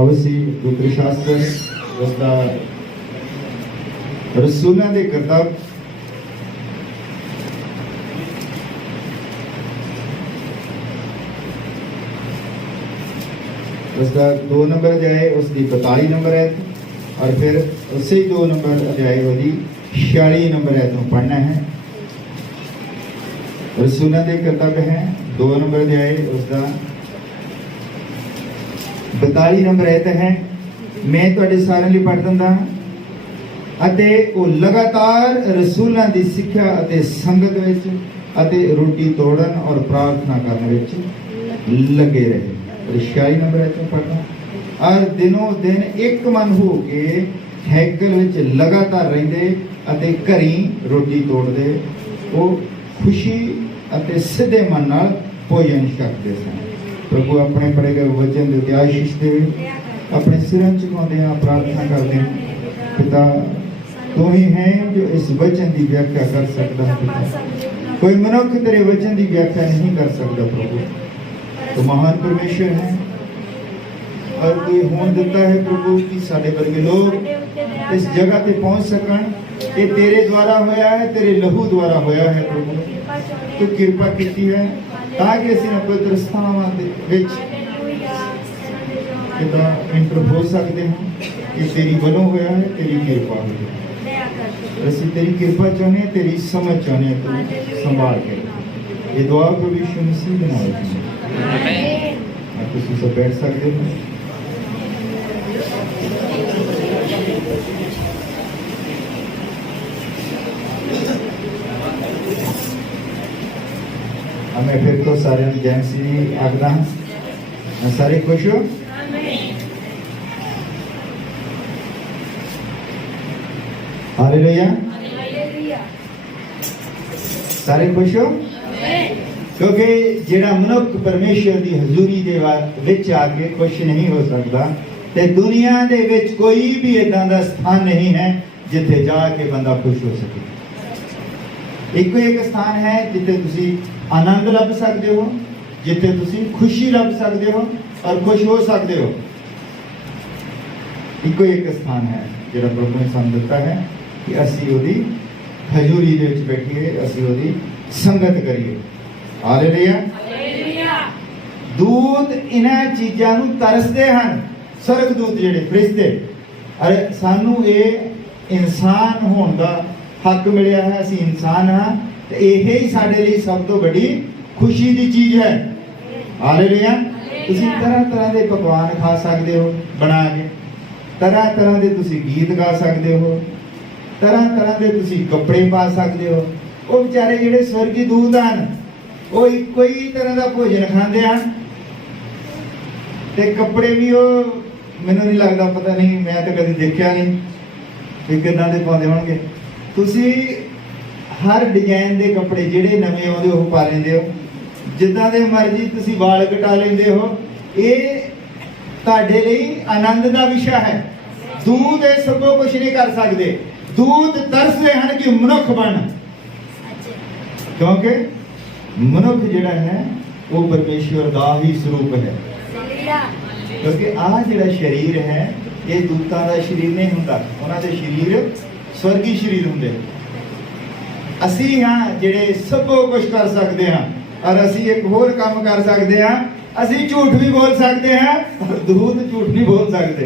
obviously Dutri Shastra was the Rasulullah ਦੇ ਕਰਤੱਵ उसका 2 नंबर अध्याय उसकी 42 नंबर है और फिर उससे ही 2 नंबर अध्याय उसकी 46 नंबर है तो पढ़ना है। रसूलों के कर्तव्य है 2 नंबर अध्याय उसका 42 नंबर आयत है। मैं तुहाडे सारिਆਂ ਲਈ पढ़ दिंदा ਅਤੇ ਉਹ ਲਗਾਤਾਰ ਰਸੂਲਾਂ ਦੀ ਸਿੱਖਿਆ ਅਤੇ ਸੰਗਤ ਵਿੱਚ ਅਤੇ ਰੋਟੀ ਤੋੜਨ ਔਰ ਪ੍ਰਾਰਥਨਾ ਕਰਨ ਵਿੱਚ ਲੱਗੇ ਰਹੇ। 46 ਨੰਬਰ ਹੈ ਪੜਨਾ ਔਰ ਦਿਨੋਂ ਦਿਨ ਇੱਕ ਮਨ ਹੋ ਕੇ ਹੈਕਲ ਵਿੱਚ ਲਗਾਤਾਰ ਰਹਿੰਦੇ ਅਤੇ ਘਰੀ ਰੋਟੀ ਤੋੜਦੇ। ਉਹ ਖੁਸ਼ੀ ਅਤੇ ਸਿੱਧੇ ਮਨ ਨਾਲ ਭੋਜਨ ਛਕਦੇ ਸਨ। ਪ੍ਰਭੂ ਆਪਣੇ ਪੜੇ ਗਏ ਵਚਨ ਦੇ ਉੱਤੇ ਆਸ਼ੀਸ਼ ਦੇਵੇ। ਆਪਣੇ ਸਿਰਾਂ ਝੁਕਾਉਂਦੇ ਹਾਂ, ਪ੍ਰਾਰਥਨਾ ਕਰਦੇ ਹਾਂ पिता तू ही है जो इस वचन की व्याख्या कर सकता है पिता। कोई मनुष्य तेरे वचन की व्याख्या नहीं कर सकता प्रभु। तो महान परमेश्वर है और कोई होने देता है प्रभु कि साढ़े वर्गे लोग इस जगह पे पहुंच सकन। ये तेरे द्वारा होया है, तेरे लहू द्वारा होया है प्रभु। तो कृपा की है ताकि असीं पवित्र स्थानां दे विच पिता इंटर हो सकते हैं कि तेरी वलों होया है, तेरी कृपा हुई है। असीं तेरी कृपा चाहते हैं, तेरी समझ चाहते हैं, तू संभाल के ये दुआ प्रभु यीशु मसीह के नाम में आमीन। आप तुसीं सब बैठ सकते हो। हमें फिर तो सारे जैसी आगदा सारे खुश हो। हालेलुया सारे खुश हो क्योंकि जेड़ा मनुख परमेश्वर की हजूरी दे विच आके खुश नहीं हो सकता ते दुनिया दे विच कोई भी इदां दा स्थान नहीं है जिथे जाके बंदा खुश हो सके। एक एक स्थान है जिथे तुसी आनंद लभ सकते हो, जिथे तुसी खुशी लभ सकते हो और खुश हो सकते हो। एक स्थान है जिहड़ा प्रभु ने सानू दिता है कि असी उहदी हजूरी दे विच बैठीए, असी उहदी संगत करिए। हालेलुया। दूत इन्हां चीज़ां नूं तरसदे हन, स्वर्गदूत जिहड़े फरिश्ते। अरे सानू ये इंसान होने का हक मिलिया है, असी इंसान हाँ ते यही साडे लई सब तो बड़ी खुशी की चीज़ है। हालेलुया। तुसीं तरह तरह के पकवान खा सकते हो बना के, तरह तरह के तुसीं गीत गा सकते हो, तरह तरह के तुसीं कपड़े पा सकते हो। वो बेचारे जिहड़े स्वर्गी दूत हैं वो इक्को ही तरह का भोजन खाते हैं ते कपड़े भी वो मैनूं नहीं लगता, पता नहीं मैं तो कभी देखा नहीं कि किदां दे पाउंदे होणगे। तुसीं हर डिजाइन के कपड़े जिहड़े नਵੇਂ आउंदे वो पा लैंदे हो, जिद्दां दे मर्जी तुसीं वाल कटा लैंदे हो। ये तुहाडे लई आनंद का विषय है। दूत ये सब कुछ नहीं कर सकते। दूत तरसदे हन कि मनुख बन, क्योंकि मनुख जिहड़ा है वो परमेश्वर का ही स्वरूप है। क्योंकि आ जिहड़ा शरीर है ये दूतां दा शरीर नहीं हुंदा, उन्हां दे शरीर स्वर्गी शरीर हुंदे। असी हाँ जिहड़े सब कुछ कर सकते हैं और असी एक होर काम कर सकते हैं, असी झूठ भी बोल सकते हैं और दूत झूठ नहीं बोल सकते।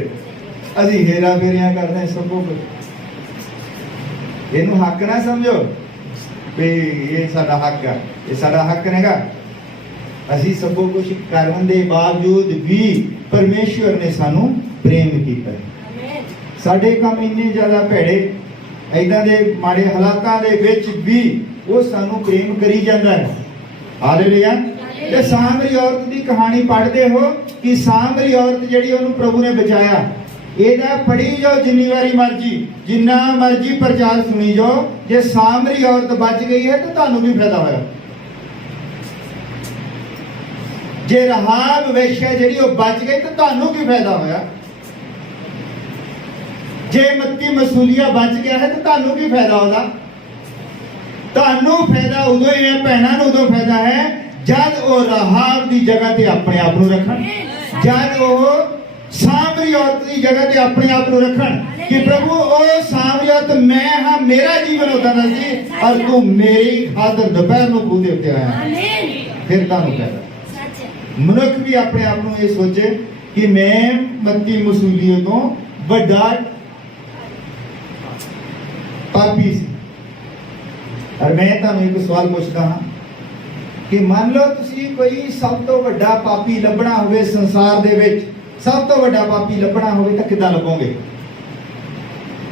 असी हेरा फेरियां करते हैं सब कुछ। इनू हक ना समझो भी ये साडा हक है, ये साडा हक नहींगा। असी सब कुछ करने के बावजूद भी परमेश्वर ने सानू प्रेम किया। साडे काम इन्ने ज्यादा भैड़े इदां दे माड़े हालातां दे विच भी वो सानू प्रेम करी जांदा है। हालेलुया। ते सामरी औरत की कहानी पढ़ते हो कि सामरी औरत जिहड़ी ओनू प्रभु ने बचाया। ਇਹਦਾ ਪੜੀ ਜਾਓ ਜਿੰਨੀ ਵਾਰੀ ਮਰਜੀ, ਜਿੰਨਾ ਮਰਜੀ ਪ੍ਰਚਾਰ ਸੁਣੀ ਜਾਓ। ਜੇ ਸਾਮਰੀ ਔਰਤ ਬਚ ਗਈ ਹੈ ਤਾਂ ਤੁਹਾਨੂੰ ਵੀ ਫਾਇਦਾ ਹੋਇਆ। ਜੇ ਰਹਾਬ ਵੇਸ਼ਿਆ ਜਿਹੜੀ ਉਹ ਬਚ ਗਈ ਤਾਂ ਤੁਹਾਨੂੰ ਕੀ ਫਾਇਦਾ ਹੋਇਆ। ਜੇ ਮੱਤੀ ਮਸੂਲੀਆ ਬਚ ਗਿਆ ਹੈ ਤਾਂ ਤੁਹਾਨੂੰ ਕੀ ਫਾਇਦਾ ਉਹਦਾ। ਤੁਹਾਨੂੰ ਫਾਇਦਾ ਉਦੋਂ ਹੀ ਹੈ, ਭੈਣਾਂ ਨੂੰ ਉਦੋਂ ਫਾਇਦਾ ਹੈ जब वो रहाब की जगह ते अपने आप को रखन, जब वो सामरी सामरी औरत की जगह ते अपने आप को रखन कि प्रभु ओ सामरी औरत मैं हाँ, मेरा जीवन होता ना सी और तू मेरी खातर दोपहर को खूह दे उत्ते आया। फिर तानू कहदा मनुख भी अपने आप को ये सोचे कि मैं मत्ती मसूलियों तो बड़ा पापी सी। और मैं तुहानू एक सवाल पूछता हाँ कि मान लो तुसी कोई सब तो बड़ा पापी लभना होवे संसार दे विच, सब तो बड़ा पापी लभना होवे तां किदां लभोगे?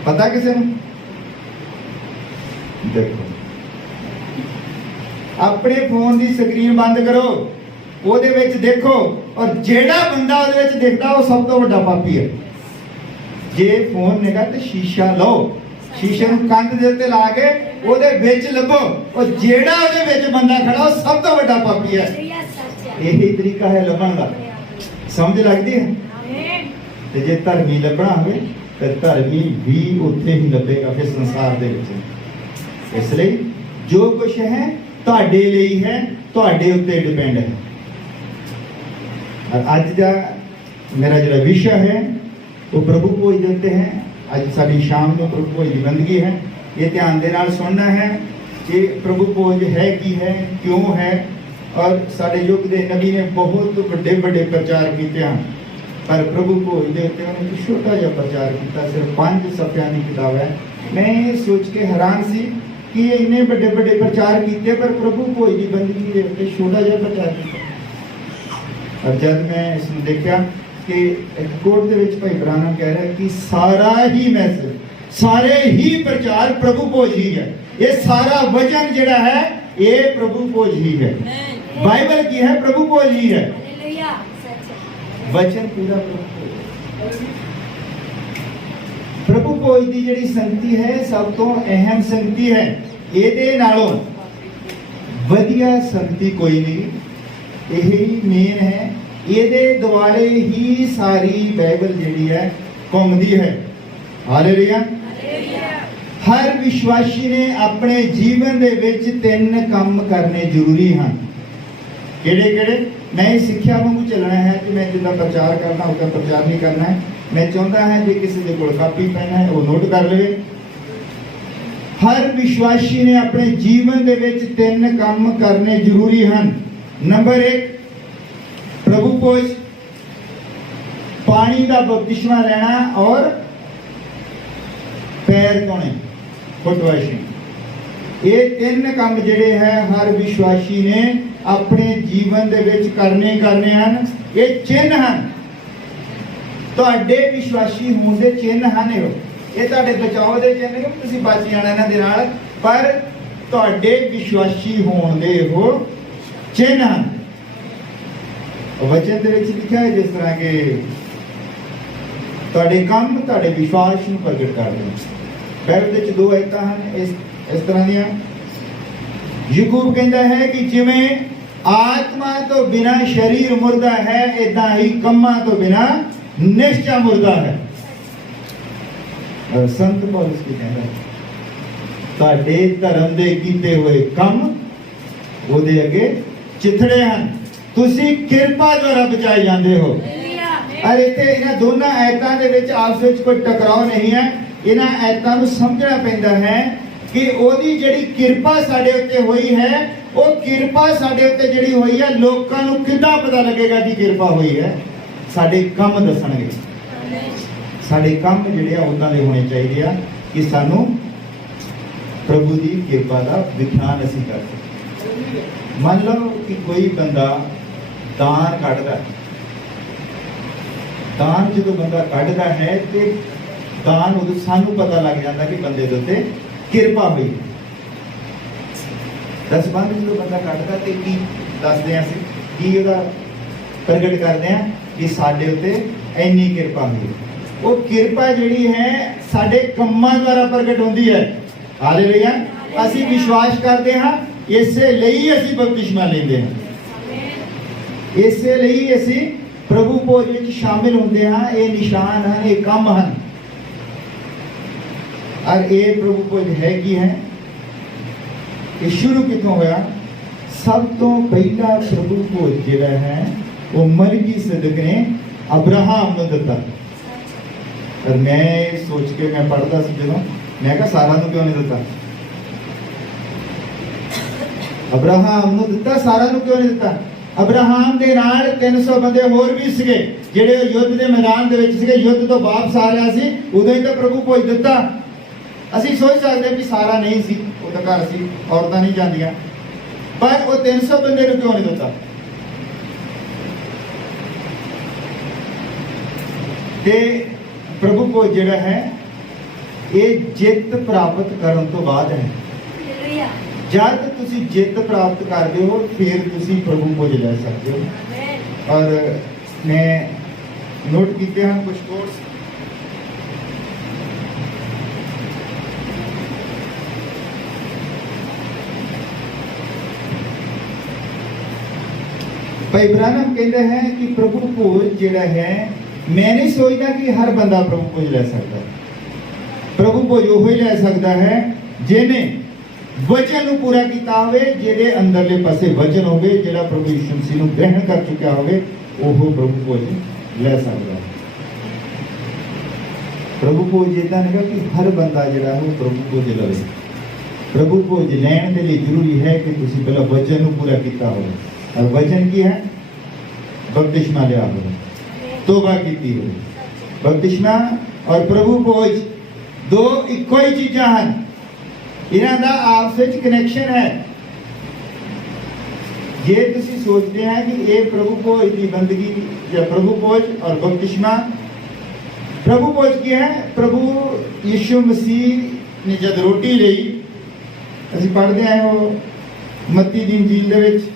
पता किसे नूं? देखो अपने फोन की स्क्रीन बंद करो, ਉਹਦੇ ਵਿੱਚ देखो और ਜਿਹੜਾ ਬੰਦਾ ਉਹਦੇ ਵਿੱਚ ਦਿਖਦਾ ਉਹ ਸਭ ਤੋਂ ਵੱਡਾ ਪਾਪੀ ਹੈ। ਜੇ ਫੋਨ ਨੇਗਾ ਤੇ ਸ਼ੀਸ਼ਾ ਲਓ, ਸ਼ੀਸ਼ੇ ਨੂੰ ਕੰਧ ਦੇ ਉੱਤੇ ਲਾ ਕੇ ਉਹਦੇ ਵਿੱਚ ਲੱਭੋ और ਜਿਹੜਾ ਉਹਦੇ ਵਿੱਚ ਬੰਦਾ ਖੜਾ ਉਹ ਸਭ ਤੋਂ ਵੱਡਾ ਪਾਪੀ ਹੈ। ਇਹੀ ਤਰੀਕਾ ਹੈ ਲੱਭਣ ਦਾ। ਸਮਝ ਲੱਗਦੀ ਹੈ? ਤੇ ਜੇ ਧਰਮੀ ਲੱਭਣਾ ਹੋਵੇ ਤੇ ਧਰਮੀ ਵੀ ਉੱਥੇ ਹੀ ਲੱਭੇਗਾ ਫਿਰ ਸੰਸਾਰ ਦੇ ਵਿੱਚ। ਇਸ ਲਈ ਜੋ ਕੁਝ ਹੈ ਤੁਹਾਡੇ ਲਈ ਹੈ, ਤੁਹਾਡੇ ਉੱਤੇ ਡਿਪੈਂਡ ਹੈ। और आज का मेरा जो विषय है वो प्रभु भोज देते हैं। आज साड़ी शाम में प्रभु भोज की बंदगी है। ये ध्यान दे नाल सुनना है कि प्रभु भोज है की है, क्यों है। और साढ़े युग के नबी ने बहुत बड़े बड़े प्रचार किए हैं, पर प्रभु भोज के उत्ते उन्होंने एक छोटा जिहा प्रचार किया, सिर्फ 5 सफ़ियां की किताब है। मैं ये सोच के हैरान सी कि इन्ने बड़े बड़े प्रचार किए पर प्रभु भोज की बंदगी के उत्ते छोटा जिहा प्रचार किया। और जब मैं इसमें देखा कि एक कोट दे विच भाई ब्राह्मण कह रहा है कि सारा ही मैसेज, सारे ही प्रचार प्रभु भोज ही है। ये सारा वचन जिहड़ा है ये प्रभु भोज ही है। बाइबल की है प्रभु भोज ही है। वचन पूरा प्रभु भोज की जिहड़ी संगति है सब तो अहम संगति है। ਇਹਦੇ ਨਾਲੋਂ ਵਧੀਆ संगति कोई नहीं। यही मेन है। ਇਹਦੇ ਦੁਆਲੇ ਹੀ ਸਾਰੀ ਬਾਈਬਲ ਜਿਹੜੀ ਹੈ ਘੁੰਮਦੀ ਹੈ। ਹਾਲੇਲੂਇਆ। ਹਰ ਵਿਸ਼ਵਾਸੀ ਨੇ ਆਪਣੇ ਜੀਵਨ ਦੇ ਵਿੱਚ 3 ਕੰਮ ਕਰਨੇ ਜ਼ਰੂਰੀ ਹਨ। ਕਿਹੜੇ ਕਿਹੜੇ? ਮੈਂ ਇਹ ਸਿੱਖਿਆ ਵਾਂਗੂ ਚੱਲਣਾ ਹੈ ਕਿ ਮੈਂ ਜਿੱਦਾਂ ਪ੍ਰਚਾਰ ਕਰਨਾ ਉਹਦਾ ਪ੍ਰਚਾਰ ਨਹੀਂ ਕਰਨਾ ਹੈ। ਮੈਂ ਚਾਹੁੰਦਾ ਹਾਂ ਜੇ ਕਿਸੇ ਦੇ ਕੋਲ ਕਾਪੀ ਪੈਨ ਹੈ ਉਹ ਨੋਟ ਕਰ ਲਵੇ। ਹਰ ਵਿਸ਼ਵਾਸੀ ਨੇ ਆਪਣੇ ਜੀਵਨ ਦੇ ਵਿੱਚ 3 ਕੰਮ ਕਰਨੇ ਜ਼ਰੂਰੀ ਹਨ। नंबर 1 प्रभु भोज, पानी का बपतिस्मा लेना और पैर धोने, फुट वॉशिंग। ये 3 काम जिहड़े है हर विश्वासी ने अपने जीवन दे विच करने हैं। ये चिन्ह हैं तुहाडे विश्वासी होण दे चिन्ह हैं। ये तुहाडे बचाव दे चिन्ह नहीं, तुसीं बच जाना इन्हां दे नाल, पर तुहाडे विश्वासी होण दे हो चिन्ह हैं। वचन दे विच लिखा है जिस तरह के तुहाडे काम तुहाडे विश्वास नूं प्रगट करदे ने। बाइबल विच 2 आयतां हैं इस तरह दियां। याकूब कहता है कि जिवें आत्मा तो बिना शरीर मुर्दा है, इदां ही कम्मां तो बिना निश्चय मुर्दा है। और संत पौलुस की कहता है तुहाडे धर्म दे कीते हुए काम ਉਹਦੇ ਅੱਗੇ चिथड़े हैं, तुसी किरपा द्वारा बचाए जाते हो। और इत्थे इन्हां दोनों आयतां दे विच आपस विच कोई टकराव नहीं है। इन्हां आयतां नूं समझना पैंदा है कि ओदी जिहड़ी किरपा साडे उत्ते होई है, वो किरपा साडे उत्ते जिहड़ी होई है लोकां नूं किदां पता लगेगा कि किरपा होई है? साडे काम दसणगे। साडे काम जिहड़े आ उदां दे होने चाहिए आ कि सानूं प्रभु दी किरपा दा विधान असीं कर सकीए। मान लो कि कोई बंदा दान कटदा, दान जो बंदा कटदा है तो दान उदों सानू पता लग जाता कि बंदे दे उत्ते किरपा हुई। 10 बंद जो बंदा कटदा तो की दसदे हैं कि उहदा प्रगट करते हैं कि साडे उत्ते इन्नी किरपा हुई। वो किरपा जिहड़ी है साडे कम्मां द्वारा प्रगट होंदी है। हालेलुया। असीं विश्वास करते हैं, इसे ਲਈ ਅਸੀਂ ਬਪਤਿਸਮਾ ਲੈਂਦੇ ਹਾਂ। ਇਸੇ ਲਈ ਅਸੀਂ ਪ੍ਰਭੂ ਭੋਜ ਵਿੱਚ ਸ਼ਾਮਿਲ ਹੁੰਦੇ ਹਾਂ। ਇਹ ਨਿਸ਼ਾਨ ਹਨ, ਇਹ ਕੰਮ ਹਨ। और ये प्रभु भोज है की है? ये शुरू कितों होया? सब तो पहला प्रभु भोज जिहड़ा है वो मलकीसदक ने अब्राहम नूं दिता। और मैं सोच के मैं पढ़ता सी जो मैं कहा सारा नूं क्यों नहीं दिता अब्राहम नूं दिता सारा नूं क्यों नहीं दिता अब्राहम दे नाल 300 बंदे होर भी सीगे ਜਿਹੜੇ युद्ध ਦੇ मैदान ਦੇ ਵਿੱਚ ਸੀਗੇ युद्ध ਤੋਂ ਵਾਪਸ ਆ ਰਿਹਾ ਸੀ ਉਦੋਂ ਹੀ ਤਾਂ ਪ੍ਰਭੂ ਭੋਜ ਦਿੱਤਾ ਅਸੀਂ ਸੋਚ ਸਕਦੇ ਵੀ ਸਾਰਾ ਨਹੀਂ ਸੀ ਉਹਦਾ ਘਰ ਸੀ ਔਰਤਾਂ ਨਹੀਂ ਜਾਂਦੀਆਂ ਪਰ ਉਹ 300 ਬੰਦੇ ਨੂੰ ਕਿਉਂ ਨਹੀਂ ਦਿੱਤਾ ਤੇ ਪ੍ਰਭੂ ਭੋਜ ਜਿਹੜਾ ਹੈ ਇਹ ਜਿੱਤ ਪ੍ਰਾਪਤ ਕਰਨ ਤੋਂ ਬਾਅਦ ਹੈ जब तुसी जित प्राप्त करते हो फिर तुसी प्रभु भोज ले सकते हो और मैं नोट किए हैं कुछ कोर्स भाई ब्राह्मण कहते हैं कि प्रभु भोज जिहड़ा है मैं नहीं सोचता कि हर बंदा प्रभु भोज ले सकता प्रभु भोज वो ही ले सकता है जिन्हें वचन ਨੂੰ ਪੂਰਾ ਕੀਤਾ ਹੋਵੇ ਜਿਹਦੇ ਅੰਦਰਲੇ ਪਾਸੇ ਵਚਨ ਹੋਵੇ ਜਿਹੜਾ ਪ੍ਰਭੂ ਯਿਸੂ ਮਸੀਹ ਨੂੰ ਗ੍ਰਹਿਣ ਕਰ ਚੁੱਕਿਆ ਹੋਵੇ ਉਹ ਪ੍ਰਭੂ ਭੋਜ ਲੈ ਸਕਦਾ ਪ੍ਰਭੂ ਭੋਜ ਇਦਾਂ ਨਹੀਂ ਕਿ ਹਰ ਬੰਦਾ ਜਿਹੜਾ ਉਹ ਪ੍ਰਭੂ ਭੋਜ ਲਵੇ ਪ੍ਰਭੂ ਭੋਜ ਲੈਣ ਦੇ ਲਈ ਜ਼ਰੂਰੀ ਹੈ ਕਿ ਤੁਸੀਂ ਪਹਿਲਾਂ ਵਚਨ ਨੂੰ ਪੂਰਾ ਕੀਤਾ ਹੋਵੇ ਔਰ ਵਚਨ ਕੀ ਹੈ ਬਪਤਿਸਮਾ ਲਿਆ ਹੋਵੇ ਤੋਬਾ ਕੀਤੀ ਹੋਵੇ ਬਪਤਿਸਮਾ ਔਰ ਪ੍ਰਭੂ ਭੋਜ ਦੋ ਇੱਕੋ ਹੀ ਚੀਜ਼ਾਂ ਹਨ इन्हां दा आपस विच कनैक्शन है जे तुसी सोचते हैं कि ये प्रभु भोज की बंदगी या प्रभु भोज और बपतिस्मा प्रभु भोज की है प्रभु यीशु मसीह ने जब रोटी लई असीं पढ़दे आए हो मत्ती दी इंजील दे विच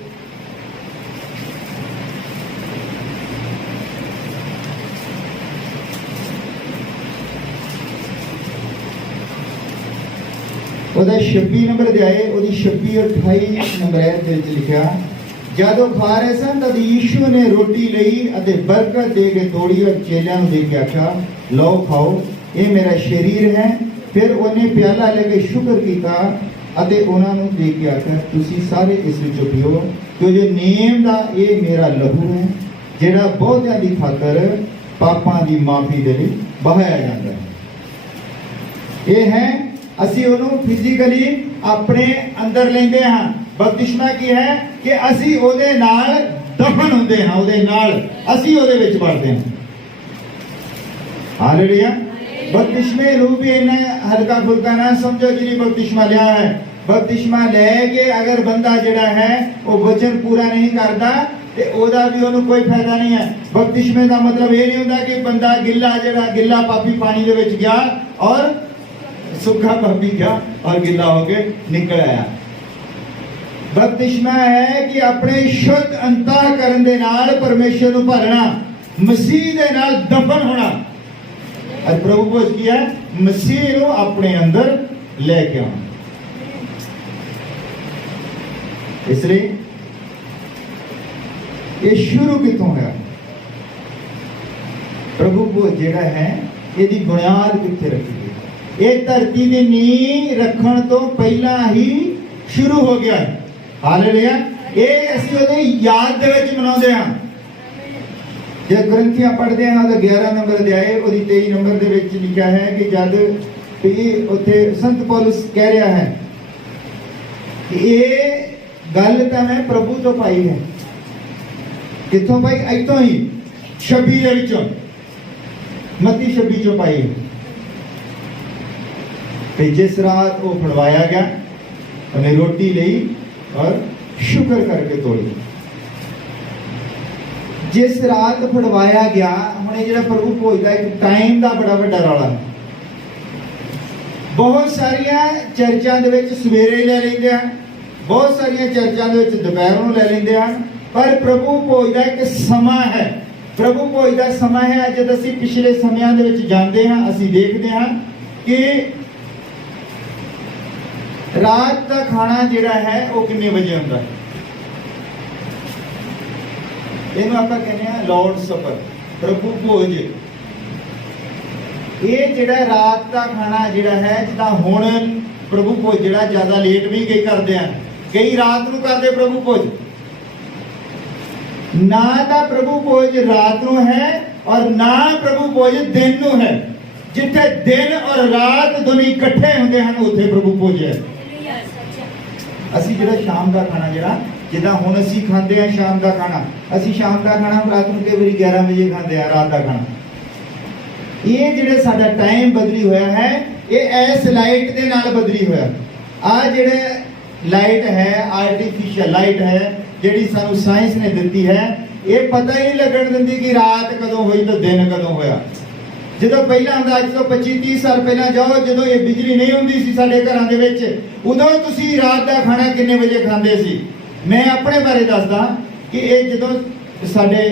ਉਹਦਾ 26 ਨੰਬਰ ਅਧਿਆਏ ਉਹਦੀ 26 28 ਨੰਬਰ ਆਇਤ ਦੇ ਵਿੱਚ ਲਿਖਿਆ ਜਦੋਂ ਖਾ ਰਹੇ ਸਨ ਤਦ ਯੀਸ਼ੂ ਨੇ ਰੋਟੀ ਲਈ ਅਤੇ ਬਰਕਤ ਦੇ ਕੇ ਤੋੜੀ ਔਰ ਚੇਲਿਆਂ ਨੂੰ ਦੇ ਕੇ ਆਖਿਆ ਲਓ ਖਾਓ ਇਹ ਮੇਰਾ ਸਰੀਰ ਹੈ ਫਿਰ ਉਹਨੇ ਪਿਆਲਾ ਲੈ ਕੇ ਸ਼ੁਕਰ ਕੀਤਾ ਅਤੇ ਉਹਨਾਂ ਨੂੰ ਦੇ ਕੇ ਆਖਿਆ ਤੁਸੀਂ ਸਾਰੇ ਇਸ ਵਿੱਚੋਂ ਪੀਓ ਕਿਉਂਕਿ ਨੇਮ ਦਾ ਇਹ ਮੇਰਾ ਲਹੂ ਹੈ ਜਿਹੜਾ ਬਹੁਤਿਆਂ ਦੀ ਖਾਤਰ ਪਾਪਾਂ ਦੀ ਮਾਫੀ ਦੇ ਲਈ ਬਹਾਇਆ ਜਾਂਦਾ ਹੈ ਇਹ ਹੈ ਅਸੀਂ ਉਹਨੂੰ ਫਿਜ਼ੀਕਲੀ ਆਪਣੇ ਅੰਦਰ ਲੈਂਦੇ ਹਾਂ ਬਪਤਿਸਮਾ ਕੀ ਹੈ ਕਿ ਅਸੀਂ ਉਹਦੇ ਨਾਲ ਦਫਨ ਹੁੰਦੇ ਹਾਂ ਉਹਦੇ ਨਾਲ ਅਸੀਂ ਉਹਦੇ ਵਿੱਚ ਵੜਦੇ ਹਾਂ ਹਾਲੇਲੂਇਆ ਬਪਤਿਸਮੇ ਨੂੰ ਵੀ ਇੰਨਾ ਹਲਕਾ ਫੁਲਕਾ ਨਾ ਸਮਝੋ ਜਿਹਨੇ ਬਪਤਿਸਮਾ ਲਿਆ ਹੈ ਬਪਤਿਸਮਾ ਲੈ ਕੇ ਅਗਰ ਬੰਦਾ ਜਿਹੜਾ ਹੈ ਉਹ ਵਚਨ ਪੂਰਾ ਨਹੀਂ ਕਰਦਾ ਤੇ ਉਹਦਾ ਵੀ ਉਹਨੂੰ ਕੋਈ ਫਾਇਦਾ ਨਹੀਂ ਹੈ ਬਪਤਿਸਮੇ ਦਾ ਮਤਲਬ ਇਹ ਨਹੀਂ ਹੁੰਦਾ ਕਿ ਬੰਦਾ ਗਿੱਲਾ ਪਾਪੀ ਪਾਣੀ ਦੇ ਵਿੱਚ ਗਿਆ ਔਰ सूखा पापी गया और गिला होके निकल आया बपतिस्मा है कि अपने शुद्ध अंतःकरण दे नाल परमेश्वर ਨੂੰ ਭਰਨਾ ਮਸੀਹ ਦੇ ਨਾਲ ਦਫਨ ਹੋਣਾ और प्रभु भोज किया मसीह ਨੂੰ ਆਪਣੇ ਅੰਦਰ ਲੈ ਕੇ ਆਉਣਾ इसलिए ਇਹ ਸ਼ੁਰੂ ਕਿਤੋਂ ਹੋਇਆ प्रभु भोज ਜਿਹੜਾ ਹੈ ਇਹਦੀ ਬੁਨਿਆਦ ਕਿੱਥੇ ਰੱਖੀ ਇਹ ਧਰਤੀ ਦੀ ਨੀਂਹ ਰੱਖਣ ਤੋਂ ਪਹਿਲਾਂ ਹੀ ਸ਼ੁਰੂ ਹੋ ਗਿਆ ਹਾਲੇਲੂਇਆ ਇਹ ਅਸੀਂ ਉਹਦੇ ਯਾਦ ਦੇ ਵਿੱਚ ਮਨਾਉਂਦੇ ਹਾਂ ਜੇ ਗ੍ਰੰਥੀਆਂ ਪੜ੍ਹਦੇ ਹਾਂ ਤਾਂ 11 ਨੰਬਰ ਅਧਿਆਏ ਉਹਦੀ 23 ਨੰਬਰ ਦੇ ਵਿੱਚ ਲਿਖਿਆ ਹੈ ਕਿ ਜਦ ਇਹ ਉੱਥੇ ਸੰਤ ਪੌਲਸ ਕਹਿ ਰਿਹਾ ਹੈ ਕਿ ਇਹ ਗੱਲ ਤਾਂ ਮੈਂ ਪ੍ਰਭੂ ਤੋਂ ਪਾਈ ਹੈ ਕਿੱਥੋਂ ਪਾਈ ਇੱਥੋਂ ਹੀ 26 ਦੇ ਵਿੱਚੋਂ ਮੱਤੀ 26 ਚੋਂ ਪਾਈ ਤੇ ਜਿਸ ਰਾਤ ਉਹ ਫੜਵਾਇਆ ਗਿਆ ਉਹਨੇ ਰੋਟੀ ਲਈ ਔਰ ਸ਼ੁਕਰ ਕਰਕੇ ਤੋੜੀ ਜਿਸ ਰਾਤ ਫੜਵਾਇਆ ਗਿਆ ਹੁਣ ਇਹ ਜਿਹੜਾ ਪ੍ਰਭੂ ਭੋਜ ਦਾ ਇੱਕ ਟਾਈਮ ਦਾ ਬੜਾ ਵੱਡਾ ਰੌਲਾ ਬਹੁਤ ਸਾਰੀਆਂ ਚਰਚਾਂ ਦੇ ਵਿੱਚ ਸਵੇਰੇ ਲੈ ਲੈਂਦੇ ਹਨ ਬਹੁਤ ਸਾਰੀਆਂ ਚਰਚਾਂ ਦੇ ਵਿੱਚ ਦੁਪਹਿਰ ਨੂੰ ਲੈ ਲੈਂਦੇ ਹਨ ਪਰ ਪ੍ਰਭੂ ਭੋਜ ਦਾ ਇੱਕ ਸਮਾਂ ਹੈ ਪ੍ਰਭੂ ਭੋਜ ਦਾ ਸਮਾਂ ਹੈ ਜਦ ਅਸੀਂ ਪਿਛਲੇ ਸਮਿਆਂ ਦੇ ਵਿੱਚ ਜਾਂਦੇ ਹਾਂ ਅਸੀਂ ਦੇਖਦੇ ਹਾਂ ਕਿ ਰਾਤ ਦਾ ਖਾਣਾ ਜਿਹੜਾ ਹੈ ਉਹ ਕਿੰਨੇ ਵਜੇ ਹੁੰਦਾ ਹੈ ਇਹਨੂੰ ਆਪਾਂ ਕਹਿੰਦੇ ਆ ਲਾਰਡ ਸਪਰ ਪ੍ਰਭੂ ਭੋਜ ਇਹ ਜਿਹੜਾ ਰਾਤ ਦਾ ਖਾਣਾ ਜਿਹੜਾ ਹੈ ਜਿੱਦਾਂ ਹੁਣ ਪ੍ਰਭੂ ਭੋਜ ਜਿਹੜਾ ਜ਼ਿਆਦਾ ਲੇਟ ਵੀ ਕਈ ਕਰਦੇ ਆ ਕਈ ਰਾਤ ਨੂੰ ਕਰਦੇ ਪ੍ਰਭੂ ਭੋਜ ਨਾ ਤਾਂ ਪ੍ਰਭੂ ਭੋਜ ਰਾਤ ਨੂੰ ਹੈ ਔਰ ਨਾ ਪ੍ਰਭੂ ਭੋਜ ਦਿਨ ਨੂੰ ਹੈ जिथे दिन और रात दोनों इकट्ठे होंगे हैं उत्थे प्रभु भोज है। असी जिहड़ा शाम का खाना जिहड़ा जिदा हुण असी खांदे हैं शाम का खाना, असी शाम का खाना रात को कई बारी 11 बजे खांदे हैं रात का खाना। ये जिहड़ा साडा टाइम बदली होया है ये इस लाइट दे नाल बदली होया। आ जिहड़े लाइट है आर्टिफिशियल लाइट है जिहड़ी सानू साइंस ने दित्ती है, ये पता ही नहीं लगन दिंदी कि रात कदों होई तो दिन कदों होया। ਜਦੋਂ ਪਹਿਲਾਂ ਹੁੰਦਾ ਅੱਜ ਤੋਂ 25-30 ਸਾਲ ਪਹਿਲਾਂ ਜਾਓ ਜਦੋਂ ਇਹ ਬਿਜਲੀ ਨਹੀਂ ਹੁੰਦੀ ਸੀ ਸਾਡੇ ਘਰਾਂ ਦੇ ਵਿੱਚ, ਉਦੋਂ ਤੁਸੀਂ ਰਾਤ ਦਾ ਖਾਣਾ ਕਿੰਨੇ ਵਜੇ ਖਾਂਦੇ ਸੀ? ਮੈਂ ਆਪਣੇ ਬਾਰੇ ਦੱਸਦਾ ਕਿ ਇਹ ਜਦੋਂ ਸਾਡੇ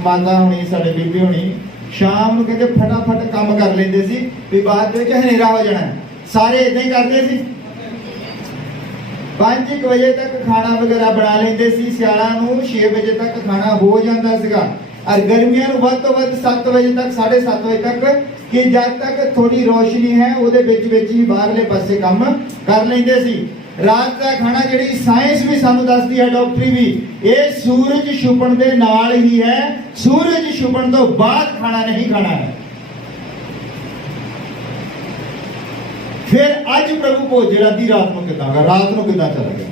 ਮਾਤਾ ਹੋਣੀ ਸਾਡੇ ਬੀਬੀ ਹੋਣੀ ਸ਼ਾਮ ਨੂੰ ਕਹਿੰਦੇ ਫਟਾਫਟ ਕੰਮ ਕਰ ਲੈਂਦੇ ਸੀ ਵੀ ਬਾਅਦ ਵਿੱਚ ਹਨੇਰਾ ਹੋ ਜਾਣਾ, ਸਾਰੇ ਇਦਾਂ ਹੀ ਕਰਦੇ ਸੀ। 5 ਵਜੇ ਤੱਕ ਖਾਣਾ ਵਗੈਰਾ ਬਣਾ ਲੈਂਦੇ ਸੀ, ਸਿਆਲਾਂ ਨੂੰ 6 ਵਜੇ ਤੱਕ ਖਾਣਾ ਹੋ ਜਾਂਦਾ ਸੀਗਾ और गर्मियों में ਵੱਧ ਤੋਂ ਵੱਧ 7 बजे तक 7:30 बजे तक कि जब तक थोड़ी रोशनी है ਉਹਦੇ ਵਿੱਚ ਹੀ ਬਾਹਰਲੇ ਪਾਸੇ ਕੰਮ ਕਰ ਲੈਂਦੇ ਸੀ। ਰਾਤ ਦਾ ਖਾਣਾ ਜਿਹੜੀ ਸਾਇੰਸ ਵੀ ਸਾਨੂੰ ਦੱਸਦੀ ਹੈ ਡਾਕਟਰੀ ਵੀ ਇਹ ਸੂਰਜ ਛੁਪਣ ਦੇ ਨਾਲ ਹੀ ਹੈ, ਸੂਰਜ ਛੁਪਣ ਤੋਂ ਬਾਅਦ ਖਾਣਾ ਨਹੀਂ ਖਾਣਾ ਹੈ। ਫਿਰ ਅੱਜ ਪ੍ਰਭੂ ਭੋਜ ਜਿਹੜਾ ਦੀ ਰਾਤ ਨੂੰ ਕਿਦਾਂ ਚਲਾ ਗਿਆ।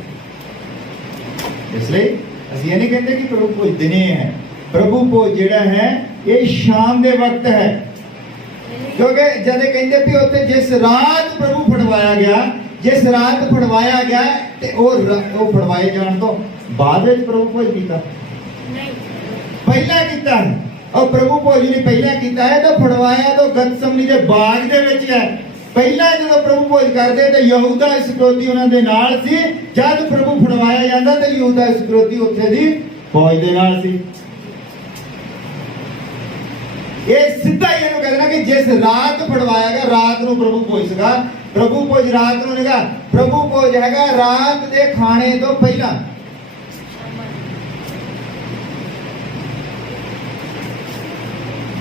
ਇਸ ਲਈ ਅਸੀਂ ਇਹ ਨਹੀਂ ਕਹਿੰਦੇ ਕਿ ਪ੍ਰਭੂ ਭੋਜ ਦਿਨੇ ਹੈ, प्रभु भोज जिहड़ा है ये शाम दे वक्त है, क्योंकि जद कहते भी उत्थे जिस रात प्रभु फड़वाया गया, जिस रात फड़वाया गया ते वो फड़वाए जान तो बाद में प्रभु भोज कीता पहला कीता है। और प्रभु भोज ने पहला कीता है तो फड़वाया तो गतसमनी दे बाग दे विच है। पहला जो प्रभु भोज करते तो यहूदा इस्करियोती उन्हां दे नाल सी, जद प्रभु फड़वाया जांदा ते यहूदा इस्करियोती उत्थे दी फौज दे नाल सी। ये सीधा ही कहते ना कि जिस रात फड़वाया गया रात ਨੂੰ प्रभु भोज ਸੀਗਾ। प्रभु भोज रात ਨੂੰ ਨਹੀਂਗਾ, प्रभु भोज हैगा रात ਦੇ ਖਾਣੇ ਤੋਂ ਪਹਿਲਾਂ।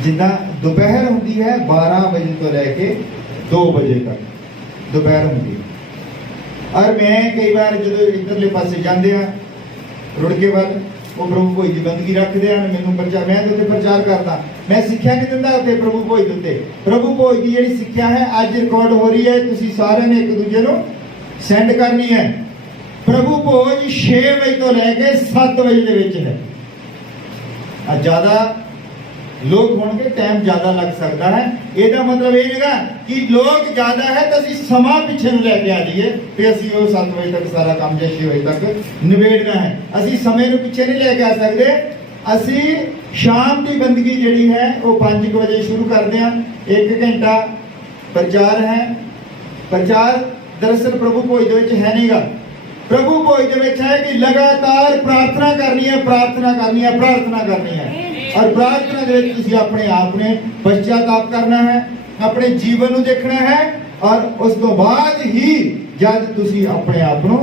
जिदा दोपहर होती है 12 बजे तो लेके 2 बजे तक दोपहर होती है। और मैं कई बार जो इधरले पासे जाते हैं रुड़के वाल वो प्रभु भोज की बंदगी रखते हैं, मैनू मैं तो प्रचार करता, मैं सिक्ख्या नहीं दिंदा उत्ते प्रभु भोज दे उत्ते। प्रभु भोज की जिहड़ी सिक्ख्या है अज रिकॉर्ड हो रही है, तुसीं सारे ने एक दूजे नूं सेंड करनी है। प्रभु भोज 6 बजे तो लैके 7 बजे दे विच है। ज्यादा लोग होंगे टाइम ज्यादा लग सकता है, ਇਹਦਾ मतलब ये नहींगा कि लोग ज्यादा है तो ਅਸੀਂ ਸਮਾਂ ਪਿੱਛੇ ਨੂੰ ਲੈ ਕੇ ਆ ਜਾਈਏ ਵੀ ਅਸੀਂ ਉਹ 7 ਵਜੇ ਤੱਕ ਸਾਰਾ ਕੰਮ ਜਾਂ 6 ਵਜੇ ਤੱਕ ਨਿਬੇੜਨਾ ਹੈ। ਅਸੀਂ ਸਮੇਂ ਨੂੰ ਪਿੱਛੇ ਨਹੀਂ ਲੈ ਕੇ ਆ ਸਕਦੇ। ਅਸੀਂ ਸ਼ਾਮ ਦੀ ਬੰਦਗੀ ਜਿਹੜੀ ਹੈ ਉਹ 5 ਵਜੇ ਸ਼ੁਰੂ ਕਰਦੇ ਹਾਂ। 1 ਘੰਟਾ ਪ੍ਰਚਾਰ ਹੈ। ਪ੍ਰਚਾਰ ਦਰਅਸਲ ਪ੍ਰਭੂ ਭੋਜ ਦੇ ਵਿੱਚ ਹੈ ਨਹੀਂਗਾ। ਪ੍ਰਭੂ ਭੋਜ ਦੇ ਵਿੱਚ ਹੈ ਕਿ ਲਗਾਤਾਰ प्रार्थना करनी है, प्रार्थना करनी है, प्रार्थना करनी है। और प्रार्थना दे विच तुसीं अपने आप ने पश्चाताप करना है, अपने जीवन को देखना है और उस तो बाद ही जब तुसीं अपने आप को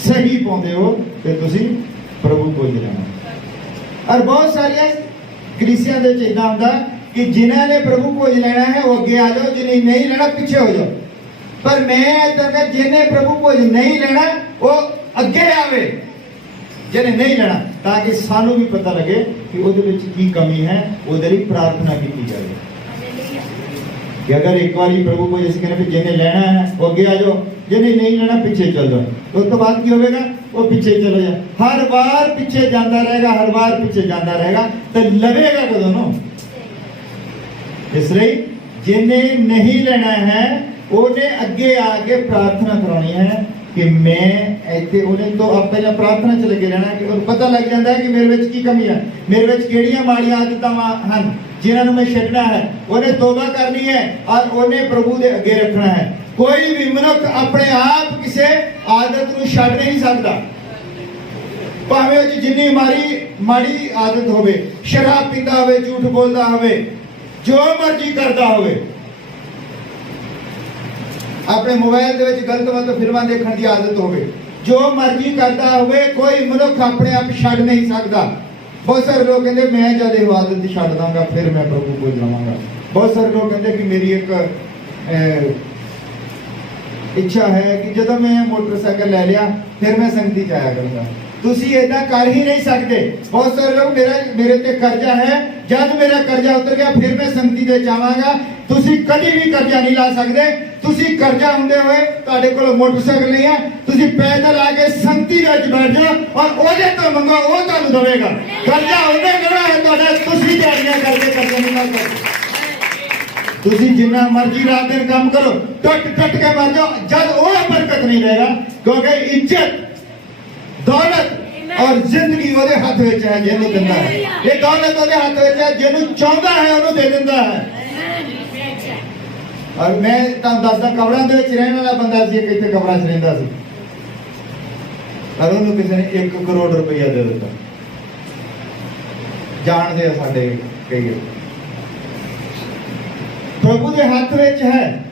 सही पाउंदे हो ते तुसीं प्रभु भोज लेना। और बहुत सारिया कलीसियां दे विच इदां हुंदा कि जिन्हां ने प्रभु भोज लेना है वो अगे आ जाओ, जिन्हें नहीं लेना पीछे हो जाओ। पर मैं इदां दा जिन्हें प्रभु भोज नहीं लेना वो अगे आवे, जिन्हें नहीं लेना, ताकि सानू भी पता लगे कि उहदे विच की कमी है, उहदे लई प्रार्थना की जाए। कि अगर एक बार प्रभु को जैसे कहने जिन्हें लेना है वो अगे आ जाओ, जिन्हें नहीं लेना पीछे चल जाओ, तो उसके बाद की होगा वो पीछे चलो जाए। हर बार पीछे जाता रहेगा, हर बार पीछे जाता रहेगा तो लवेगा कदों नो। इसलिए जिन्हें नहीं लेना है उन्हें अगे आके प्रार्थना करानी है कि मैं इत्थे उन्हें तो आप पहले प्रार्थना च लगे रहना कि उन्हें पता लग जाता है कि मेरे विच की कमी है, मेरे विच किहड़ियां माड़ियां आदतां हैं जिन्हां मैं छड्डना है। उन्हें तौबा करनी है और उन्हें प्रभु दे अगे रखना है। कोई भी मनुख अपने आप किसी आदत नूं छड्ड नहीं सकता, भावें जिन्नी माड़ी आदत होवे, शराब पींदा होवे, झूठ बोलदा होवे, जो मर्जी करदा होवे, अपने मोबाइल दे विच गलत मतलब फिल्मां देखण दी आदत होवे, जो मर्जी करता होवे, कोई मनुख अपने आप छड्ड नहीं सकता। बहुत सारे लोग कहते मैं जद ये आदत छड्ड दांगा फिर मैं प्रभु को जावांगा। बहुत सारे लोग कहते कि मेरी एक इच्छा है कि जब मैं मोटरसाइकिल ले लिया फिर मैं संगति जाया करूंगा। तुसी ऐसा कर ही नहीं सकते। बहुत सारे लोग मेरे ते कर्जा है, जब मेरा कर्जा उतर गया फिर मैं संगति दे जावांगा। ਤੁਸੀਂ ਕਦੀ ਵੀ ਕਰਜ਼ਾ ਨਹੀਂ ਲਾ ਸਕਦੇ। ਤੁਸੀਂ ਕਰਜ਼ਾ ਹੁੰਦੇ ਹੋਏ ਤੁਹਾਡੇ ਕੋਲ ਮੋਟਰਸਾਈਕਲ ਨਹੀਂ ਹੈ, ਤੁਸੀਂ ਪੈਦਲ ਆ ਕੇ ਸੰਗਤੀ ਦੇ ਵਿੱਚ ਬੈਠ ਜਾਓ ਔਰ ਉਹਦੇ ਤੋਂ ਮੰਗੋ, ਉਹ ਤੁਹਾਨੂੰ ਦੇਵੇਗਾ। ਕਰਜ਼ਾ ਉਹਨੇ ਲੈਣਾ ਹੈ ਤੁਹਾਡਾ, ਤੁਸੀਂ ਦਿਹਾੜੀਆਂ ਕਰਕੇ ਕਰਜ਼ਾ ਨਹੀਂ ਲਾ ਸਕਦੇ। ਤੁਸੀਂ ਜਿੰਨਾ ਮਰਜ਼ੀ ਰਾਤ ਦਿਨ ਕੰਮ ਕਰੋ, ਟੁੱਟ ਕੇ ਮਰ ਜਾਓ, ਜਦ ਉਹ ਬਰਕਤ ਨਹੀਂ ਦੇਗਾ, ਕਿਉਂਕਿ ਇੱਜ਼ਤ, ਦੌਲਤ ਔਰ ਜ਼ਿੰਦਗੀ ਉਹਦੇ ਹੱਥ ਵਿੱਚ ਹੈ ਜਿਹਨੂੰ ਦਿੰਦਾ ਹੈ। ਇਹ ਦੌਲਤ ਉਹਦੇ ਹੱਥ ਵਿੱਚ ਹੈ, ਜਿਹਨੂੰ ਚਾਹੁੰਦਾ ਹੈ ਉਹਨੂੰ ਦੇ ਦਿੰਦਾ ਹੈ। ਔਰ ਮੈਂ ਤੁਹਾਨੂੰ ਦੱਸਦਾ, ਕਬਰਾਂ ਦੇ ਵਿੱਚ ਰਹਿਣ ਵਾਲਾ ਬੰਦਾ ਸੀ, ਇੱਕ ਇੱਥੇ ਕਬਰਾਂ 'ਚ ਰਹਿੰਦਾ ਸੀ, ਔਰ ਉਹਨੂੰ ਕਿਸੇ ਨੇ 1 ਕਰੋੜ ਰੁਪਇਆ ਦੇ ਦਿੱਤਾ। ਜਾਣਦੇ ਆ ਸਾਡੇ ਕਈ। ਪ੍ਰਭੂ ਦੇ ਹੱਥ ਵਿੱਚ ਹੈ,